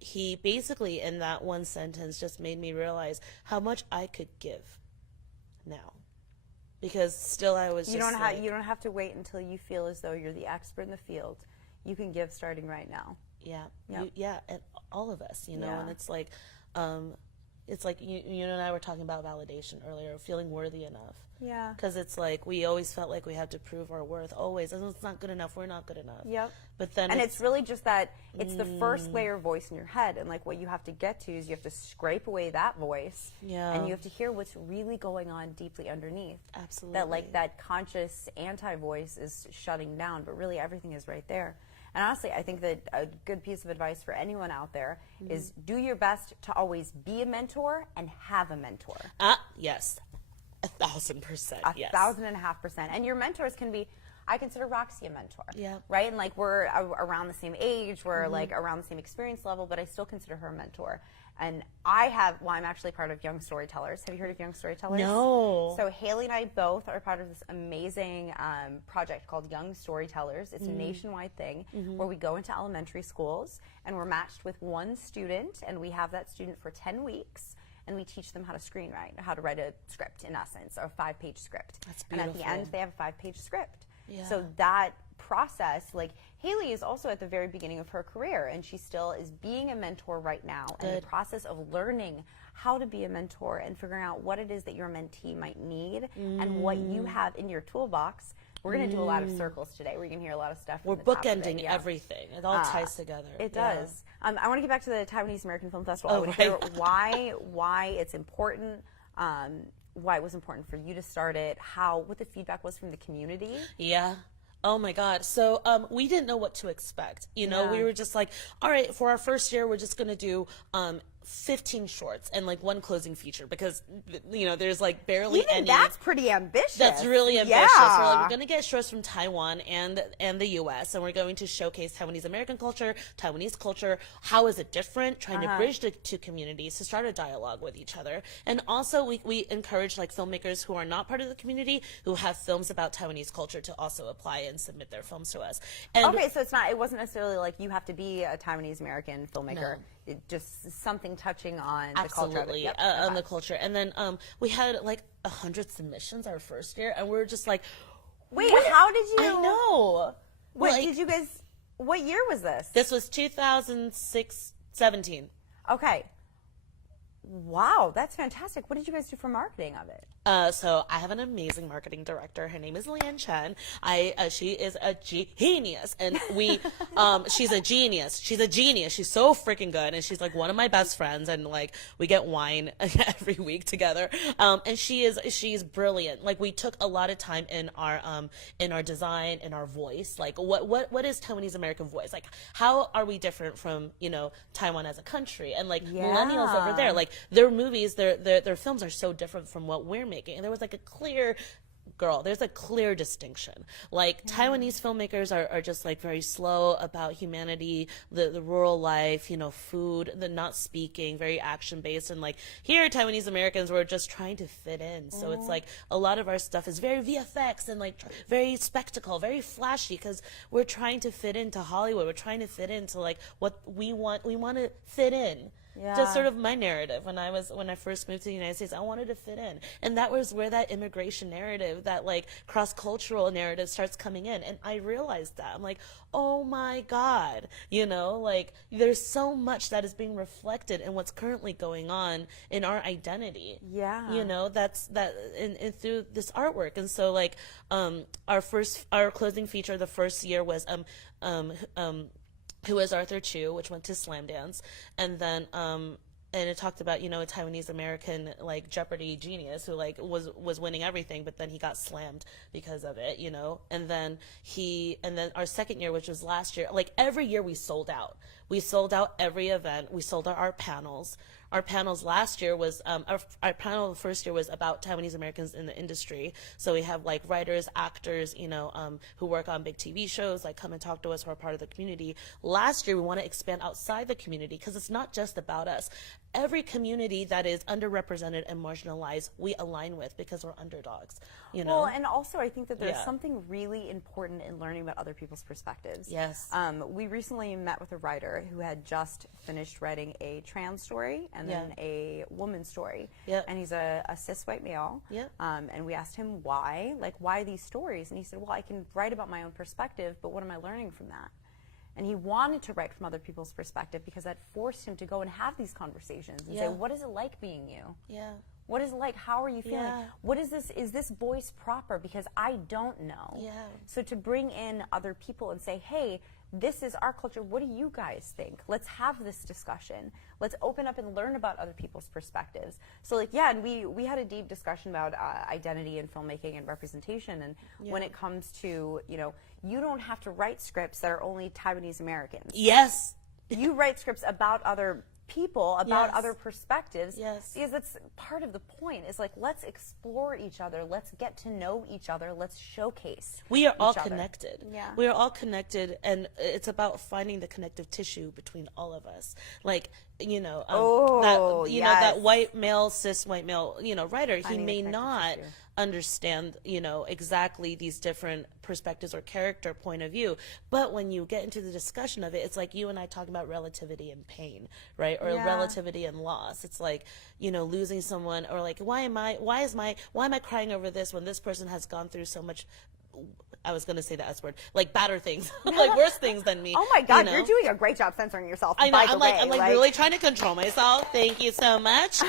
basically in that one sentence just made me realize how much I could give now. Because still I was you don't have to wait until you feel as though you're the expert in the field. You can give starting right now. Yeah. Yep. And all of us, Yeah. and it's like you and I were talking about validation earlier, feeling worthy enough. Yeah. Because it's like we always felt like we had to prove our worth, always. And it's not good enough. We're not good enough. Yep. But then and it's really just that it's the first layer of voice in your head, and like what you have to get to is you have to scrape away that voice, and you have to hear what's really going on deeply underneath. Absolutely. That like that conscious anti-voice is shutting down, but really everything is right there. And honestly, I think that a good piece of advice for anyone out there is do your best to always be a mentor and have a mentor. Yes. 1,000%. Yes. 1,000.5%. And your mentors can be, I consider Roxy a mentor. Yeah. Right? And like we're around the same age, we're like around the same experience level, but I still consider her a mentor. And I'm actually part of Young Storytellers. Have you heard of Young Storytellers? No. So Haley and I both are part of this amazing project called Young Storytellers. It's a nationwide thing where we go into elementary schools and we're matched with one student, and we have that student for 10 weeks. And we teach them how to screenwrite, how to write a script, in essence, or a 5-page script. That's And beautiful. at the end, they have a 5-page script. Yeah. So that process, like Haley is also at the very beginning of her career, and she still is being a mentor right now. And the process of learning how to be a mentor and figuring out what it is that your mentee might need and what you have in your toolbox. We're going to do a lot of circles today. We're going to hear a lot of stuff. We're bookending everything. It all ties together. It does. I want to get back to the Taiwanese American Film Festival. Oh, I want to hear why it's important, why it was important for you to start it, what the feedback was from the community. Yeah. Oh my God. So we didn't know what to expect. We were just like, all right, for our first year, we're just going to do 15 shorts and like one closing feature because there's like barely Even any. That's pretty ambitious. That's really ambitious. Yeah. We're going to get shorts from Taiwan and the U.S. and we're going to showcase Taiwanese American culture, Taiwanese culture. How is it different? Trying to bridge the two communities to start a dialogue with each other. And also we encourage like filmmakers who are not part of the community who have films about Taiwanese culture to also apply and submit their films to us. And okay, so it wasn't necessarily like you have to be a Taiwanese American filmmaker. No. It just something touching on the culture. Absolutely, on the culture. And then we had like 100 submissions our first year, and we were just like, wait, how did you? I know. Wait, did you guys? What year was this? This was 2017. Okay. Wow, that's fantastic. What did you guys do for marketing of it? So I have an amazing marketing director. Her name is Leanne Chen. She is a genius, and she's a genius. She's a genius. She's so freaking good, and she's like one of my best friends. And like we get wine every week together. And she's brilliant. Like we took a lot of time in our design, in our voice. Like what is Taiwanese American voice? Like how are we different from Taiwan as a country? And like millennials over there, like their movies, their films are so different from what we're making. And there was like a clear girl, there's a clear distinction. Like Taiwanese filmmakers are just like very slow about humanity, the rural life, you know, food, the not speaking, very action based. And like here, Taiwanese Americans, we're just trying to fit in. So it's like a lot of our stuff is very VFX and like very spectacle, very flashy, because we're trying to fit into Hollywood. We're trying to fit into like what we want. We want to fit in. Yeah. Just sort of my narrative when I first moved to the United States, I wanted to fit in, and that was where that immigration narrative, that like cross-cultural narrative starts coming in, and I realized that I'm like, oh my God, you know, like there's so much that is being reflected in what's currently going on in our identity. Yeah. You know, that's in through this artwork, and so like our closing feature the first year was who was Arthur Chu, which went to Slam Dance, and then and it talked about, you know, a Taiwanese American like Jeopardy genius who like was winning everything, but then he got slammed because of it, you know. And then our second year, which was last year, like every year we sold out. We sold out every event. We sold out our panels. Our panels last year was, our panel the first year was about Taiwanese Americans in the industry. So we have like writers, actors, you know, who work on big TV shows, like come and talk to us who are part of the community. Last year, we want to expand outside the community because it's not just about us. Every community that is underrepresented and marginalized, we align with because we're underdogs, you know? Well, and also I think that there's Yeah. something really important in learning about other people's perspectives. Yes. We recently met with a writer who had just finished writing a trans story and then a woman story. Yep. And he's a cis white male. Yep. And we asked him why these stories? And he said, well, I can write about my own perspective, but what am I learning from that? And he wanted to write from other people's perspective because that forced him to go and have these conversations and say, what is it like being you? Yeah. What is it like? How are you feeling? Yeah. What is this? Is this voice proper? Because I don't know. Yeah. So to bring in other people and say, hey, this is our culture. What do you guys think? Let's have this discussion. Let's open up and learn about other people's perspectives. So like, yeah, and we had a deep discussion about identity and filmmaking and representation. And when it comes to, you know, you don't have to write scripts that are only Taiwanese Americans. Yes. You write scripts about other people, about Yes. other perspectives. Yes. Because that's part of the point, is like, let's explore each other, let's get to know each other, let's showcase We are all each other. connected. Yeah. We are all connected, and it's about finding the connective tissue between all of us. Like, you know, that you know, that white male, cis white male, you know, writer, he Finding the may connective not tissue. understand, you know, exactly these different perspectives or character point of view. But when you get into the discussion of it, it's like you and I talking about relativity and pain, right? Or Yeah. relativity and loss. It's like, you know, losing someone, or like, why am I crying over this when this person has gone through so much, I was going to say the S word, like badder things, like worse things than me. Oh my God, you know? you're doing a great job censoring yourself. I know. By the I'm way, like really trying to control myself. Thank you so much.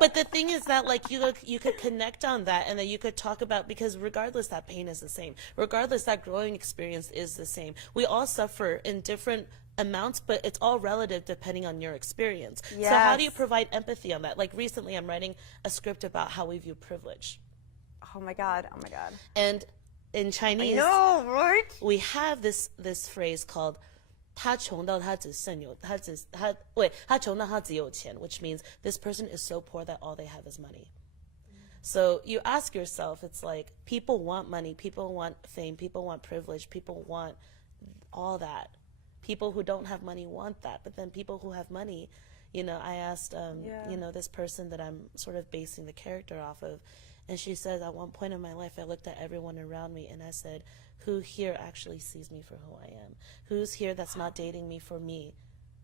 But the thing is that like you could connect on that, and then you could talk about, because regardless, that pain is the same. Regardless, that growing experience is the same. We all suffer in different amounts, but it's all relative depending on your experience. So how do you Yes. provide empathy on that? Like recently, I'm writing a script about how we view privilege, Oh my God, oh my God. and in Chinese, No, right? we have this phrase called 他穷到他只剩有他只他 wait 他穷到他只有钱, which means this person is so poor that all they have is money. So you ask yourself, it's like, people want money, people want fame, people want privilege, people want all that. People who don't have money want that, but then people who have money, you know, I asked you know, this person that I'm sort of basing the character off of, and she says, at one point in my life, I looked at everyone around me and I said, who here actually sees me for who I am? Who's here that's not dating me for me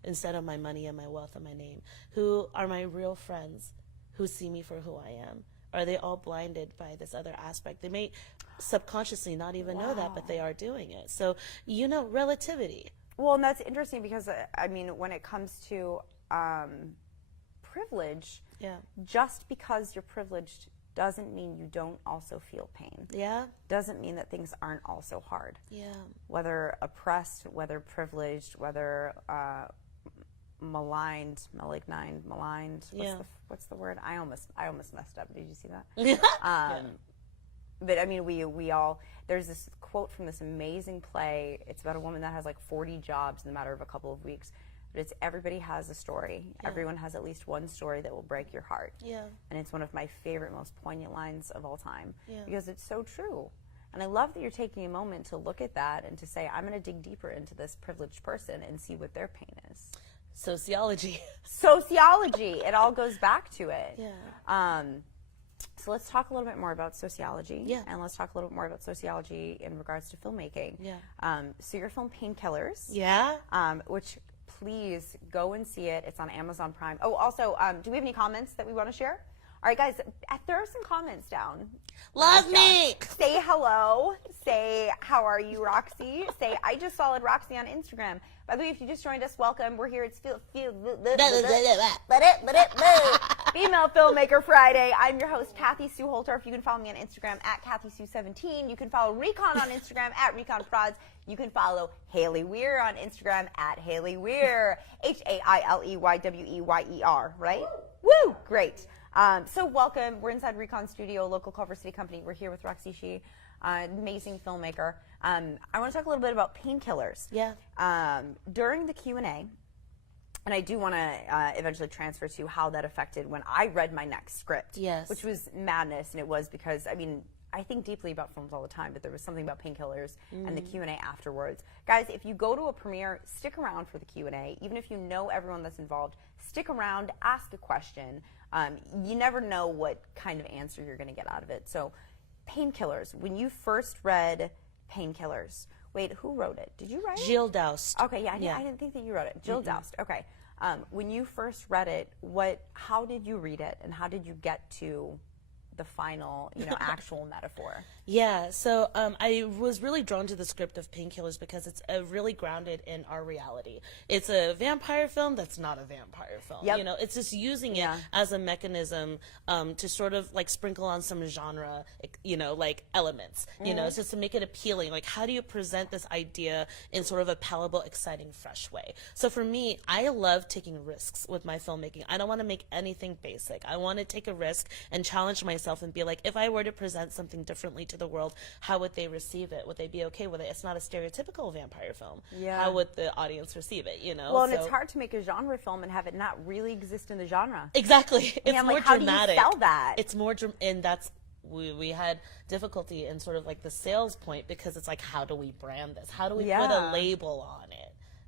instead of my money and my wealth and my name? Who are my real friends who see me for who I am? Are they all blinded by this other aspect? They may subconsciously not even know that, but they are doing it. So, you know, relativity. Well, and that's interesting because, I mean, when it comes to privilege, Yeah. just because you're privileged doesn't mean you don't also feel pain. Yeah. Doesn't mean that things aren't also hard. Yeah. Whether oppressed, whether privileged, whether maligned. Yeah. What's the word? I almost messed up. Did you see that? But I mean, we all, there's this quote from this amazing play. It's about a woman that has like 40 jobs in the matter of a couple of weeks. but it's everybody has a story. Everyone has at least one story that will break your heart. Yeah. And it's one of my favorite, most poignant lines of all time because it's so true. And I love that you're taking a moment to look at that and to say, I'm going to dig deeper into this privileged person and see what their pain is. Sociology. Sociology. It all goes back to it. Yeah. So let's talk a little bit more about sociology. Yeah. And let's talk a little bit more about sociology in regards to filmmaking. Yeah. So your film Painkillers. Yeah. Which please go and see it. It's on Amazon Prime. Oh, also, do we have any comments that we want to share? All right, guys, throw some comments down. Love me. Say hello. Say, how are you, Roxy? Say, I just followed Roxy on Instagram. By the way, if you just joined us, welcome. We're here. It's Female Filmmaker Friday. I'm your host, Kathy Sue Holtorf. You can follow me on Instagram at KathySue17. You can follow ReKon on Instagram at ReKon Prods. You can follow Haley Weir on Instagram at Haley Weir. HAILEYWEYER, right? Woo! Great. So welcome. We're inside ReKon Studio, local Culver City company. We're here with Roxy Shih, amazing filmmaker. I want to talk a little bit about Painkillers. Yeah. During the Q&A, and I do want to eventually transfer to how that affected when I read my next script. Yes. Which was madness, and it was because, I mean, I think deeply about films all the time, but there was something about Painkillers and the Q&A afterwards. Guys, if you go to a premiere, stick around for the Q&A. Even if you know everyone that's involved, stick around, ask a question. You never know what kind of answer you're going to get out of it. So, Painkillers. When you first read Painkillers, wait, who wrote it? Did you write it? Jill Doust. Okay, yeah, I didn't think that you wrote it. Jill Doust. Okay. When you first read it, how did you read it, and how did you get to the final, actual metaphor? Yeah, so I was really drawn to the script of Painkillers because it's really grounded in our reality. It's a vampire film that's not a vampire film. Yep. It's just using it as a mechanism to sort of like sprinkle on some genre, like elements. It's just to make it appealing. Like, how do you present this idea in sort of a palatable, exciting, fresh way? So for me, I love taking risks with my filmmaking. I don't want to make anything basic. I want to take a risk and challenge myself and be like, if I were to present something differently to the world, how would they receive it? Would they be okay with it? It's not a stereotypical vampire film. Yeah. How would the audience receive it? Well, and it's hard to make a genre film and have it not really exist in the genre. Exactly. It's more how dramatic. do you sell that? It's more and that's we had difficulty in sort of like the sales point because it's like, how do we brand this? How do we put a label on it?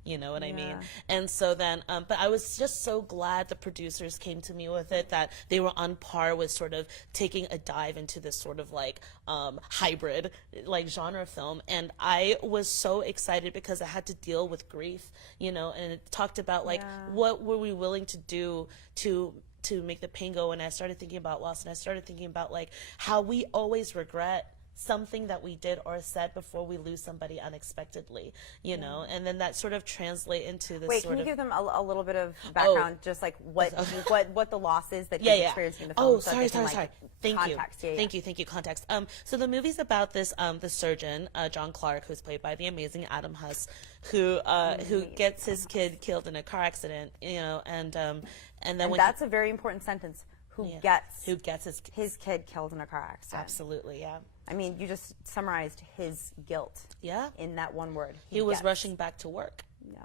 You know what I mean? And so then, but I was just so glad the producers came to me with it, that they were on par with sort of taking a dive into this sort of like hybrid like genre film. And I was so excited because I had to deal with grief, and it talked about like what were we willing to do to make the pain go. And I started thinking about loss, and I started thinking about like how we always regret something that we did or said before we lose somebody unexpectedly, and then that sort of translate into this. Wait, sort can you of, give them a little bit of background, just like what the loss is that you're experiencing in the film? Oh, sorry. Thank context. you. Thank you. Context. So the movie's about this the surgeon, John Clark, who's played by the amazing Adam Huss, who gets his kid killed in a car accident, and then that's a very important sentence. Who gets his kid killed in a car accident? Absolutely, yeah. I mean, you just summarized his guilt. Yeah. In that one word. He was rushing back to work. Yeah.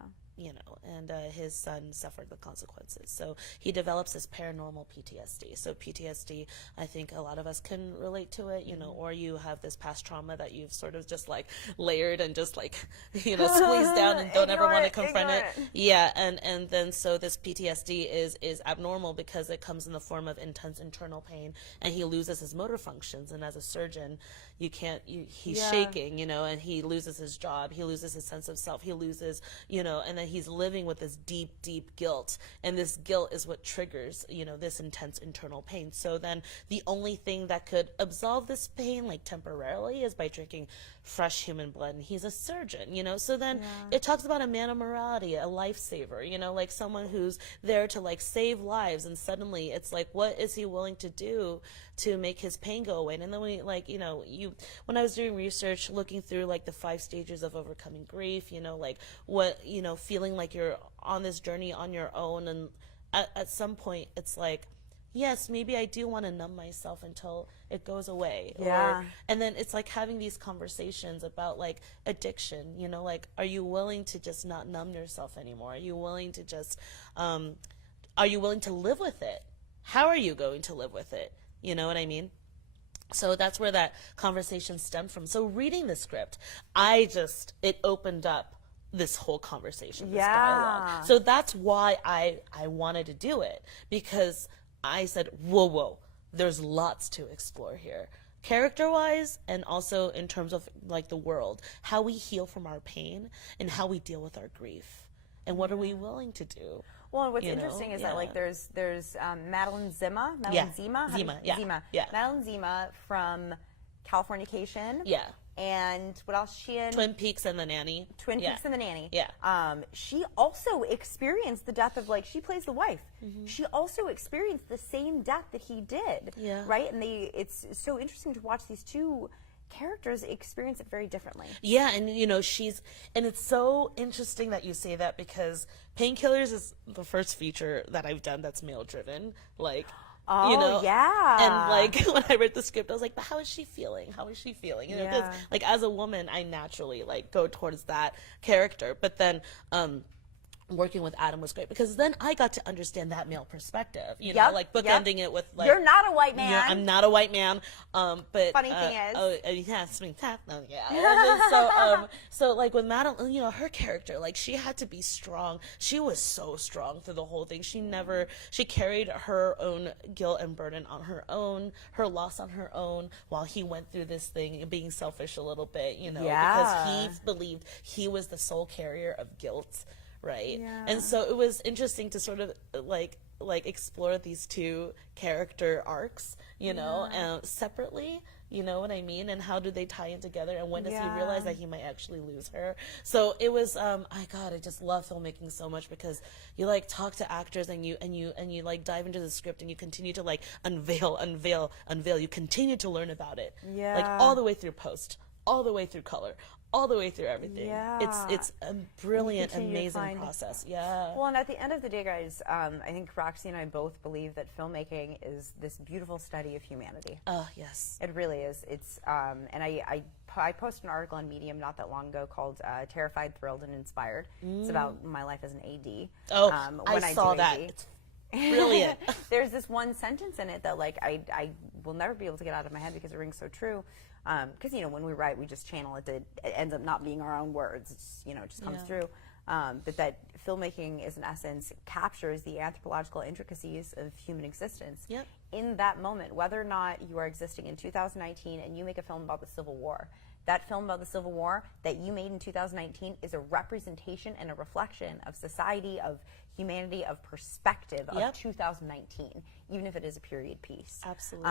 And his son suffered the consequences. So he develops this paranormal PTSD. So PTSD, I think a lot of us can relate to it, or you have this past trauma that you've sort of just like layered and just like, squeezed down and don't ever want to confront it. Yeah. And then so this PTSD is abnormal because it comes in the form of intense internal pain, and he loses his motor functions. And as a surgeon, he's shaking, and he loses his job. He loses his sense of self. He loses, and then he's living with this deep, deep guilt. And this guilt is what triggers, this intense internal pain. So then the only thing that could absolve this pain, like temporarily, is by drinking fresh human blood. And he's a surgeon, So then it talks about a man of morality, a lifesaver, like someone who's there to like save lives. And suddenly it's like, what is he willing to do to make his pain go away? And then when I was doing research, looking through like the 5 stages of overcoming grief, like what, feeling like you're on this journey on your own, and at some point it's like yes, maybe I do want to numb myself until it goes away. Yeah. And then it's like having these conversations about like addiction, you know, like, are you willing to just not numb yourself anymore? Are you willing to just, are you willing to live with it? How are you going to live with it? You know what I mean? So that's where that conversation stemmed from. So reading the script, it opened up this whole conversation, this dialogue. So that's why I wanted to do it, because I said, whoa, there's lots to explore here. Character-wise, and also in terms of like the world, how we heal from our pain and how we deal with our grief. And what are we willing to do? Well, and what's interesting is that like there's Madeline Zima, Zima. Madeline Zima from Californication. Yeah. And what else is she in? Twin Peaks and The Nanny. Twin Peaks and The Nanny. Yeah. She also experienced the death of, like, she plays the wife. She also experienced the same death that he did. Yeah. Right? And it's so interesting to watch these two characters experience it very differently. Yeah, and you know, and it's so interesting that you say that, because Painkillers is the first feature that I've done that's male driven. Like, oh, you know, yeah. And like when I read the script, I was like, but how is she feeling? How is she feeling? You know, because like as a woman, I naturally like go towards that character. But then working with Adam was great, because then I got to understand that male perspective, you know, like bookending it with like, you're not a white man. Yeah, I'm not a white man. But funny thing is, so like with Madeline, you know, her character, like she had to be strong. She was so strong through the whole thing. She carried her own guilt and burden on her own, her loss on her own, while he went through this thing, being selfish a little bit, you know, because he believed he was the sole carrier of guilt. Right. Yeah. And so it was interesting to sort of like explore these two character arcs, you know, separately, you know what I mean? And how do they tie in together? And when does he realize that he might actually lose her? So it was, I just love filmmaking so much, because you like talk to actors and you like dive into the script and you continue to like unveil. You continue to learn about it. Yeah. Like all the way through post, all the way through color, all the way through everything. Yeah. It's a brilliant, amazing process. Yeah. Well, and at the end of the day, guys, I think Roxy and I both believe that filmmaking is this beautiful study of humanity. Oh, yes. It really is. It's and I posted an article on Medium not that long ago called Terrified, Thrilled, and Inspired. It's about my life as an AD. Oh, when I saw that. It's brilliant. There's this one sentence in it that like I will never be able to get out of my head, because it rings so true. Because, you know, when we write, we just channel it. It ends up not being our own words. It's, you know, it just comes through. But that filmmaking is, in essence, captures the anthropological intricacies of human existence in that moment, whether or not you are existing in 2019 and you make a film about the Civil War. That film about the Civil War that you made in 2019 is a representation and a reflection of society, of humanity, of perspective of 2019, even if it is a period piece. Absolutely.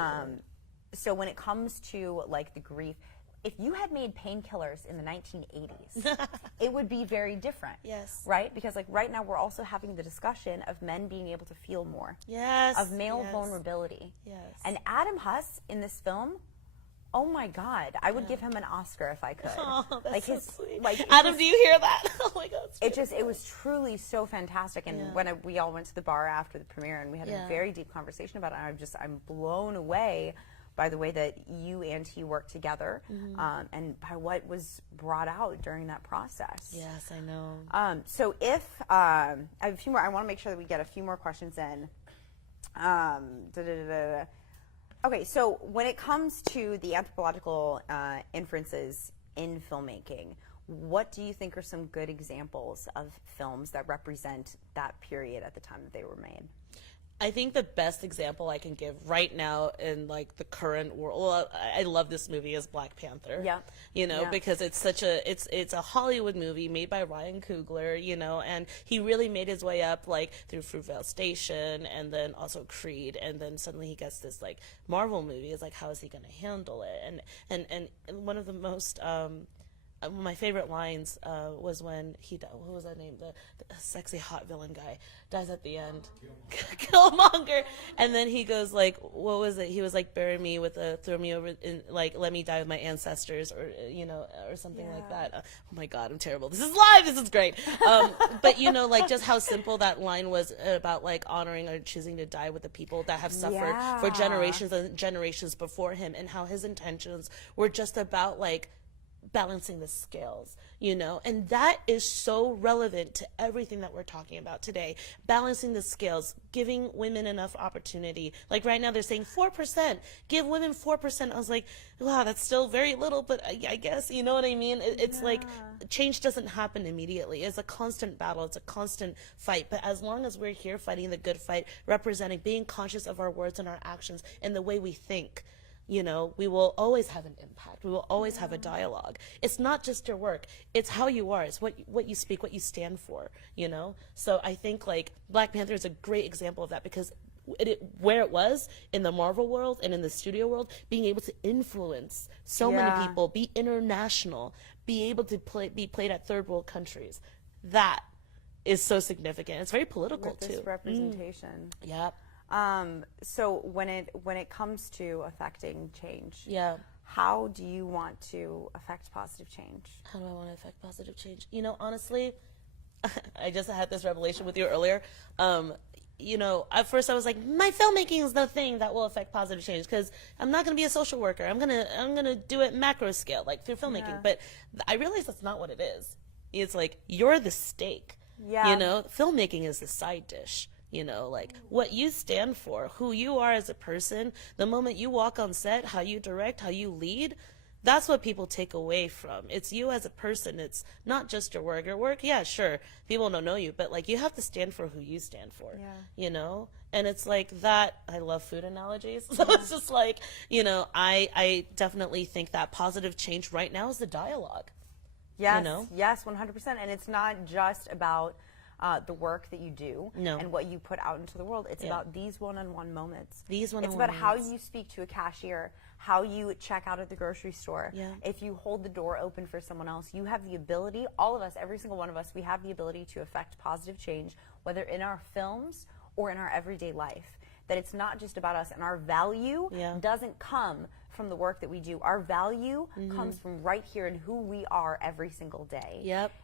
So when it comes to like the grief, if you had made Painkillers in the 1980s, it would be very different. Yes. Right? Because like right now we're also having the discussion of men being able to feel more. Yes. Of male vulnerability. Yes. And Adam Huss in this film, oh my God, I would give him an Oscar if I could. Oh, that's like so his, sweet. Like Adam, do you hear that? Oh my God. It was truly so fantastic. And when we all went to the bar after the premiere and we had a very deep conversation about it, and I'm blown away by the way that you and he worked together, and by what was brought out during that process. Yes, I know. So if I have a few more, I want to make sure that we get a few more questions in. Okay, so when it comes to the anthropological inferences in filmmaking, what do you think are some good examples of films that represent that period at the time that they were made? I think the best example I can give right now in like the current world, well, I love this movie, is Black Panther. Yeah. You know, because it's such it's a Hollywood movie made by Ryan Coogler, you know, and he really made his way up like through Fruitvale Station and then also Creed, and then suddenly he gets this like Marvel movie. It's like, how is he going to handle it? And one of the most my favorite lines was when what was that name? The sexy hot villain guy dies at the end. Killmonger. And then he goes like, what was it? He was like, bury me throw me over in, like, let me die with my ancestors, or or something like that. Oh my God, I'm terrible. This is live. This is great. But like just how simple that line was about like honoring or choosing to die with the people that have suffered for generations and generations before him, and how his intentions were just about like balancing the scales, and that is so relevant to everything that we're talking about today. Balancing the scales, giving women enough opportunity. Like right now they're saying 4%, give women 4%. I was like, wow, that's still very little, but I guess, you know what I mean? It's like change doesn't happen immediately. It's a constant battle. It's a constant fight. But as long as we're here fighting the good fight, representing, being conscious of our words and our actions and the way we think, we will always have an impact. We will always have a dialogue. It's not just your work. It's how you are. It's what you speak, what you stand for, So I think like Black Panther is a great example of that, because where it was in the Marvel world and in the studio world, being able to influence so many people, be international, be able to be played at third world countries, that is so significant. It's very political With this too. representation. Yeah. So when it comes to affecting change, how do you want to affect positive change? How do I want to affect positive change? Honestly, I just had this revelation with you earlier. At first I was like, my filmmaking is the thing that will affect positive change, because I'm not going to be a social worker. I'm gonna do it macro scale, like through filmmaking. But I realized that's not what it is. It's like, you're the steak. Filmmaking is the side dish. Like what you stand for, who you are as a person, the moment you walk on set, how you direct, how you lead, that's what people take away from. It's you as a person. It's not just your work. Your work, yeah, sure, people don't know you, but like you have to stand for who you stand for, And it's like that. I love food analogies. So it's just like, I definitely think that positive change right now is the dialogue. Yes, yes, 100%. And it's not just about the work that you do and what you put out into the world. It's about these one-on-one moments. It's about how you speak to a cashier, how you check out at the grocery store. If you hold the door open for someone else, you have the ability, all of us, every single one of us, we have the ability to affect positive change, whether in our films or in our everyday life. That it's not just about us, and our value doesn't come from the work that we do. Our value comes from right here in who we are every single day.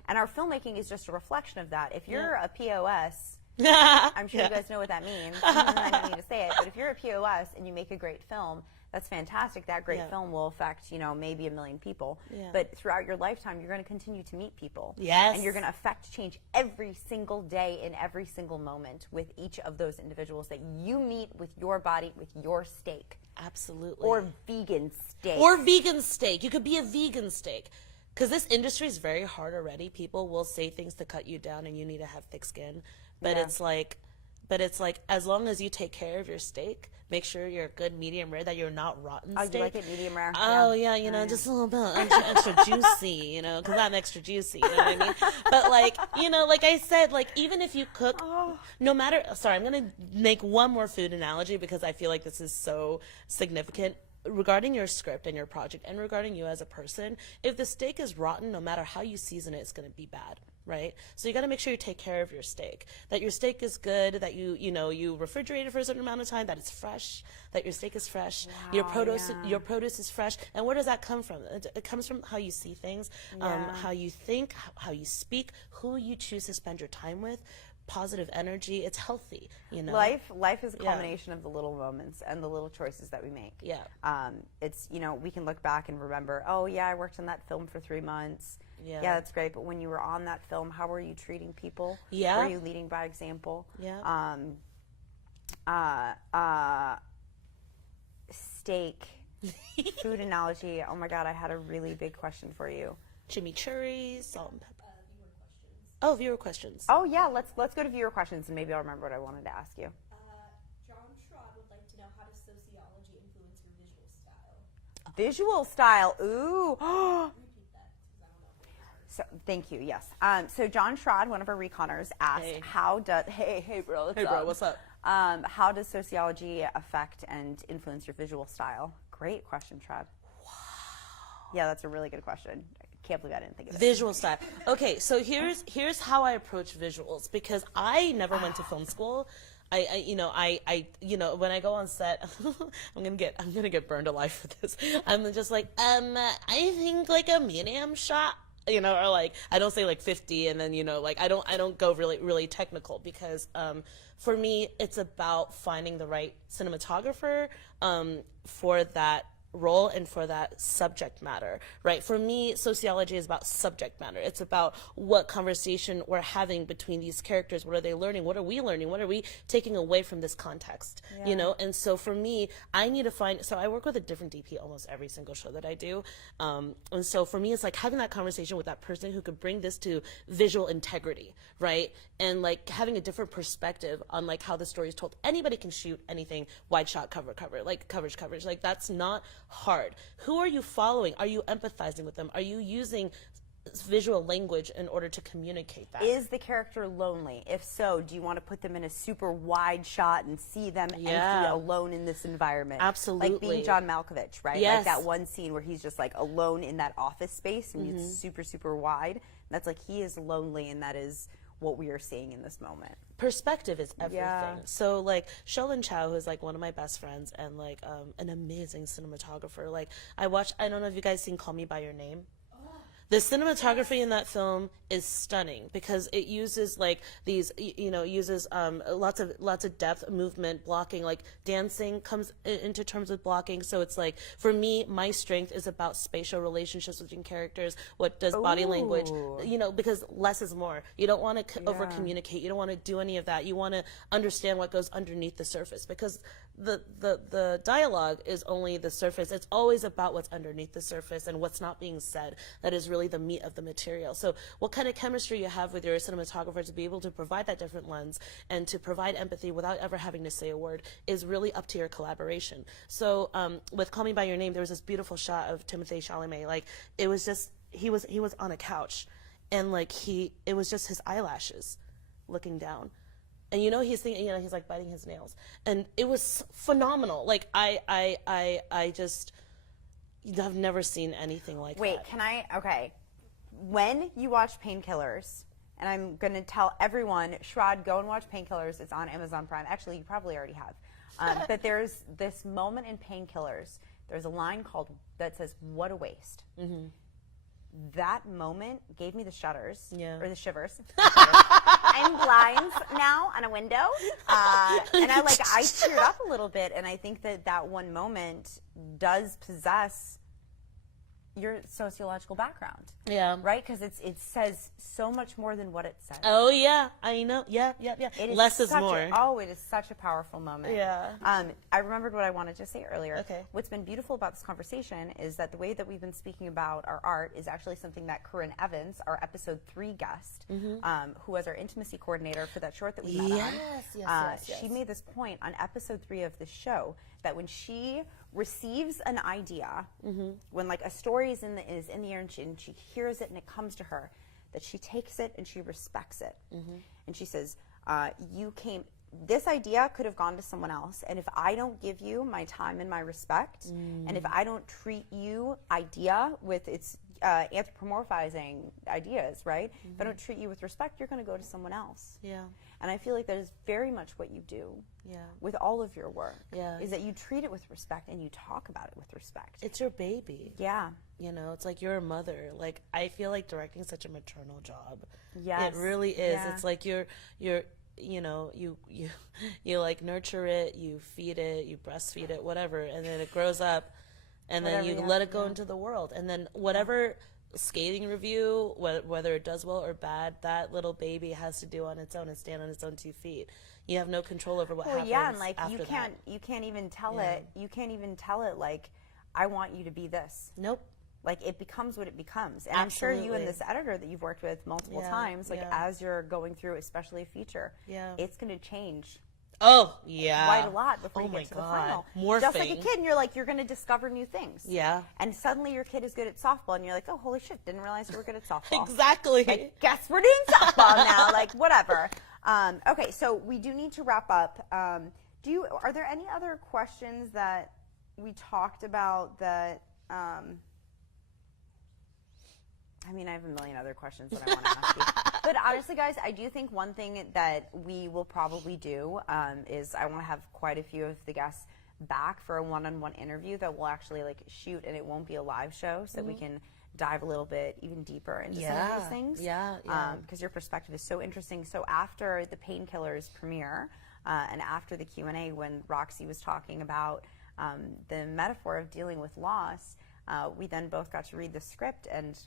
And our filmmaking is just a reflection of that. If you're a POS, I'm sure you guys know what that means. I don't need to say it, but if you're a POS and you make a great film, that's fantastic. That great film will affect, maybe 1 million people. But throughout your lifetime, you're going to continue to meet people. And you're going to affect change every single day in every single moment with each of those individuals that you meet with your body, with your steak. Absolutely. Or vegan steak. Or vegan steak. You could be a vegan steak. Because this industry is very hard already. People will say things to cut you down, and you need to have thick skin. But it's like, as long as you take care of your steak, make sure you're good medium rare, that you're not rotten steak. You like it medium rare? Oh, yeah, just a little bit extra juicy, because I'm extra juicy, you know what I mean? But, like I said, even if you cook, no matter, sorry, I'm going to make one more food analogy because I feel like this is so significant. Regarding your script and your project, and regarding you as a person, if the steak is rotten, no matter how you season it, it's going to be bad, right? So you got to make sure you take care of your steak, that your steak is good, that you refrigerate it for a certain amount of time, that it's fresh, that your steak is fresh, your produce is fresh. And where does that come from? It comes from how you see things, how you think, how you speak, who you choose to spend your time with. Positive energy, it's healthy, Life is a combination of the little moments and the little choices that we make. It's, we can look back and remember, oh yeah, I worked on that film for 3 months. Yeah, that's great. But when you were on that film, how were you treating people? Were you leading by example? Steak, food analogy. Oh my God, I had a really big question for you. Chimichurri, salt and pepper. Oh, viewer questions. Oh yeah, let's go to viewer questions, and maybe I'll remember what I wanted to ask you. John Trott would like to know, how does sociology influence your visual style? Visual style, ooh. Repeat that, because I don't know if it matters. So thank you. Yes. So John Trott, one of our ReKoners, asked, "How does hey bro, What's up? How does sociology affect and influence your visual style?" Great question, Trott. Wow. Yeah, that's a really good question. can't believe I didn't think of it. Visual style. Okay, so here's how I approach visuals, because I never went to film school. When I go on set, I'm gonna get burned alive for this. I'm just like, I think like a medium shot, or like, I don't say like 50, and then, like, I don't go really technical, because, for me, it's about finding the right cinematographer, for that role and for that subject matter, right? For me, sociology is about subject matter. It's about what conversation we're having between these characters. What are they learning? What are we learning? What are we taking away from this context? And so for me, I need to find, so I work with a different DP almost every single show that I do. And so for me, it's like having that conversation with that person who could bring this to visual integrity, right? And like having a different perspective on like how the story is told. Anybody can shoot anything, wide shot, cover, like coverage. Like, that's not hard. Who are you following? Are you empathizing with them? Are you using visual language in order to communicate that? Is the character lonely? If so, do you want to put them in a super wide shot and see them empty, alone in this environment? Absolutely. Like being John Malkovich, right? Yes. Like that one scene where he's just like alone in that office space, and it's super, super wide. That's like, he is lonely, and that is what we are seeing in this moment. Perspective is everything. Yeah. So like Sheldon Chow, who's like one of my best friends and like an amazing cinematographer. Like, I don't know if you guys seen Call Me by Your Name. The cinematography in that film is stunning, because it uses like these, uses lots of depth, movement, blocking, like dancing comes into terms with blocking. So it's like, for me, my strength is about spatial relationships between characters. What does body language, because less is more. You don't want to over communicate. You don't want to do any of that. You want to understand what goes underneath the surface, because the dialogue is only the surface. It's always about what's underneath the surface and what's not being said. That is really the meat of the material. So what kind of chemistry you have with your cinematographer to be able to provide that different lens and to provide empathy without ever having to say a word is really up to your collaboration. So with Call Me by Your Name, there was this beautiful shot of Timothée Chalamet. Like, it was just, he was on a couch, and like it was just his eyelashes looking down. And he's thinking, he's like biting his nails, and it was phenomenal. Like, I just have never seen anything like that. Wait, okay. When you watch Painkillers, and I'm going to tell everyone, Shrad, go and watch Painkillers. It's on Amazon Prime. Actually, you probably already have. But there's this moment in Painkillers. There's a line that says, "What a waste." Mm-hmm. That moment gave me the shudders, or the shivers. I'm blind now on a window, and I teared up a little bit, and I think that one moment does possess your sociological background. Yeah. Right? Because it says so much more than what it says. Oh, yeah. I know. Yeah. Less is more. It is such a powerful moment. Yeah. I remembered what I wanted to say earlier. Okay. What's been beautiful about this conversation is that the way that we've been speaking about our art is actually something that Corinne Evans, our episode 3 guest, who was our intimacy coordinator for that short that we met on. Yes. She made this point on episode 3 of the show, that when she receives an idea, when like a story is in the air, and she hears it and it comes to her, that she takes it and she respects it, and she says, this idea could have gone to someone else, and if I don't give you my time and my respect, and if I don't treat you idea with its anthropomorphizing ideas, right? If I don't treat you with respect, you're going to go to someone else. Yeah. And I feel like that is very much what you do with all of your work, is that you treat it with respect and you talk about it with respect. It's your baby. Yeah. It's like you're a mother. Like, I feel like directing is such a maternal job. Yes. It really is. Yeah. It's like you like nurture it, you feed it, you breastfeed it, whatever, and then it grows up, and then you let it go into the world, and then whatever scathing review, whether it does well or bad, that little baby has to do on its own and stand on its own 2 feet. You have no control over what happens. Yeah, and like after you can't even tell it. You can't even tell it like, I want you to be this. Nope. Like, it becomes what it becomes. And Absolutely. I'm sure you and this editor that you've worked with multiple times, like as you're going through, especially a feature, it's going to change. Oh, yeah. Quite a lot before you get to the final. Morphing. Just like a kid, and you're going to discover new things. Yeah. And suddenly your kid is good at softball, and you're like, oh, holy shit, didn't realize you were good at softball. Exactly. Like, guess we're doing softball now. Like, whatever. Okay, so we do need to wrap up. Are there any other questions that we talked about that I mean, I have a million other questions that I want to ask you. But honestly, guys, I do think one thing that we will probably do is I want to have quite a few of the guests back for a one-on-one interview that we'll actually like shoot, and it won't be a live show, so that we can dive a little bit even deeper into some of these things. Because your perspective is so interesting. So after the Painkillers premiere and after the Q&A, when Roxy was talking about the metaphor of dealing with loss, we then both got to read the script, and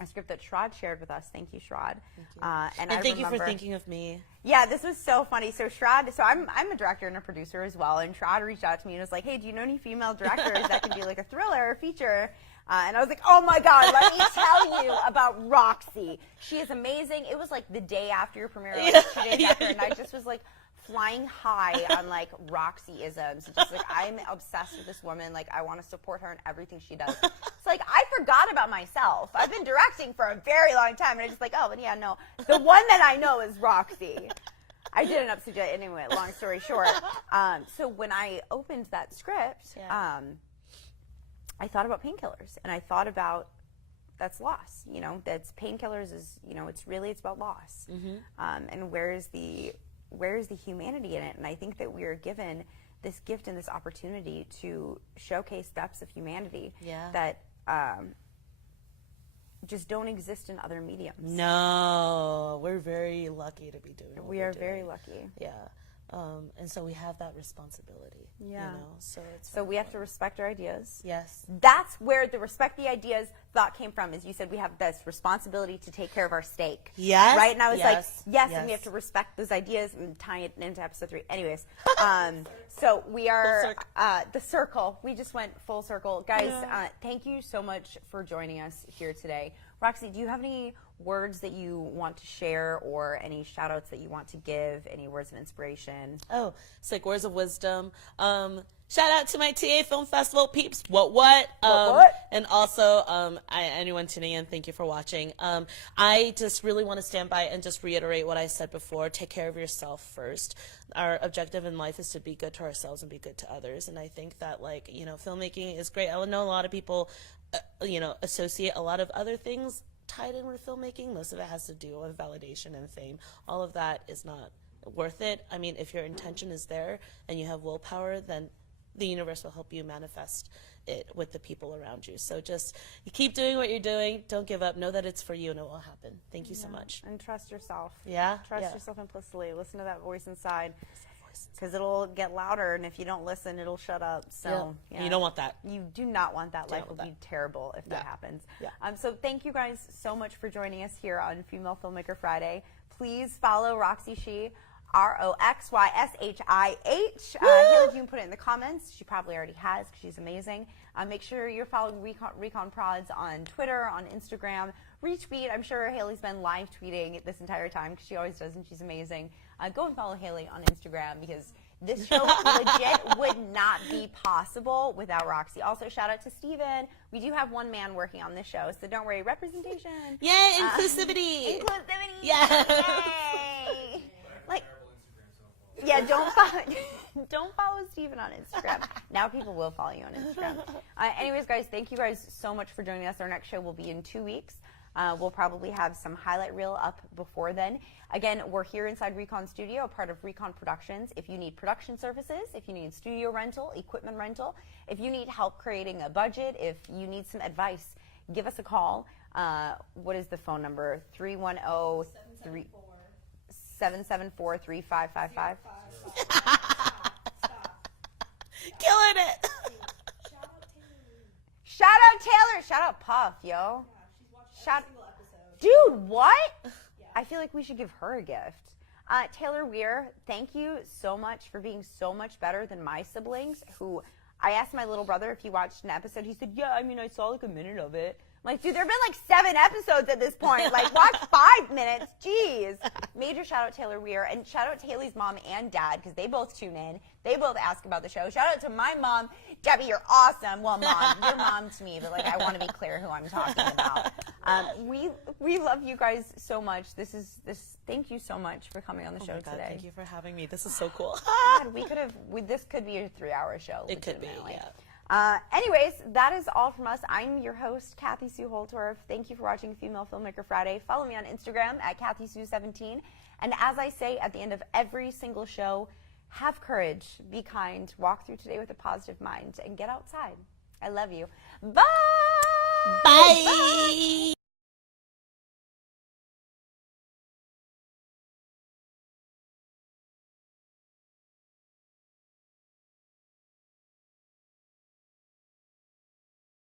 a script that Shrad shared with us. Thank you, Shrad. Thank you. And thank you for thinking of me. Yeah, this was so funny. So Shrad, I'm a director and a producer as well, and Shrad reached out to me and was like, hey, do you know any female directors that can do like a thriller or feature? And I was like, oh my God, let me tell you about Roxy. She is amazing. It was like the day after your premiere, like 2 days after, and I just was like flying high on like Roxy-isms. Just like, I'm obsessed with this woman. Like, I want to support her in everything she does. It's like, I forgot about myself. I've been directing for a very long time, and I just like, oh, but yeah, no. The one that I know is Roxy. I didn't up to anyway, long story short. So when I opened that script, I thought about Painkillers, and I thought about that's loss. You know, that's Painkillers is, you know, it's about loss. And where's the humanity in it? And I think that we are given this gift and this opportunity to showcase depths of humanity that just don't exist in other mediums. No, we're very lucky to be doing what we we're are doing. very lucky. Yeah. And so we have that responsibility. Yeah. You know? So we have to respect our ideas. Yes. That's where the respect the ideas thought came from, is you said we have this responsibility to take care of our steak. Yes. Right? And I was like, yes, and we have to respect those ideas and tie it into episode 3. Anyways, so we are the circle. We just went full circle. Guys, thank you so much for joining us here today. Roxy, do you have any words that you want to share, or any shout outs that you want to give, any words of inspiration? Oh, it's like words of wisdom. Shout out to my TA Film Festival peeps. What? And also, anyone tuning in, thank you for watching. I just really want to stand by and just reiterate what I said before. Take care of yourself first. Our objective in life is to be good to ourselves and be good to others. And I think that, like, you know, filmmaking is great. I know a lot of people, you know, associate a lot of other things tied in with filmmaking. Most of it has to do with validation and fame. All of that is not worth it. I mean, if your intention is there and you have willpower, then the universe will help you manifest it with the people around you. So just keep doing what you're doing. Don't give up. Know that it's for you and it will happen. Thank you so much. And trust yourself. Trust yourself implicitly. Listen to that voice inside, because it'll get louder, and if you don't listen, it'll shut up. So you don't want that. You do not want that. Life will be terrible if that happens. So thank you guys so much for joining us here on Female Filmmaker Friday. Please follow Roxy Shih, RoxyShih. Haley, you can put it in the comments. She probably already has, because she's amazing. Make sure you're following ReKon Prods on Twitter, on Instagram. Retweet. I'm sure Haley's been live tweeting this entire time, because she always does, and she's amazing. Go and follow Haley on Instagram, because this show legit would not be possible without Roxy. Also, shout out to Steven. We do have one man working on this show, so don't worry. Representation. Yay, inclusivity. Inclusivity. Yeah. Yay. Like, don't follow Steven on Instagram. Now people will follow you on Instagram. Anyways, guys, thank you guys so much for joining us. Our next show will be in 2 weeks. We'll probably have some highlight reel up before then. Again, we're here inside ReKon Studio, a part of ReKon Productions. If you need production services, if you need studio rental, equipment rental, if you need help creating a budget, if you need some advice, give us a call. What is the phone number? 310-774-3555. Killing it. Shout out Taylor. Shout out Puff, yo. Dude, what? I feel like we should give her a gift. Taylor Weir, thank you so much for being so much better than my siblings, who I asked my little brother if he watched an episode. He said, yeah, I mean, I saw like a minute of it. I'm like, dude, there have been like 7 episodes at this point. Like, watch 5 minutes. Jeez. Major shout out Taylor Weir, and shout out to Haley's mom and dad, because they both tune in. They both ask about the show. Shout out to my mom. Debbie, you're awesome. Well, mom, you're mom to me, but like, I want to be clear who I'm talking about. We love you guys so much. Thank you so much for coming on the show today. Thank you for having me. This is so cool. God, this could be a 3-hour show. It could be, yeah. Anyways, that is all from us. I'm your host, Kathy Sue Holtorf. Thank you for watching Female Filmmaker Friday. Follow me on Instagram at KathySue17. And as I say at the end of every single show, have courage, be kind, walk through today with a positive mind, and get outside. I love you. Bye! Bye!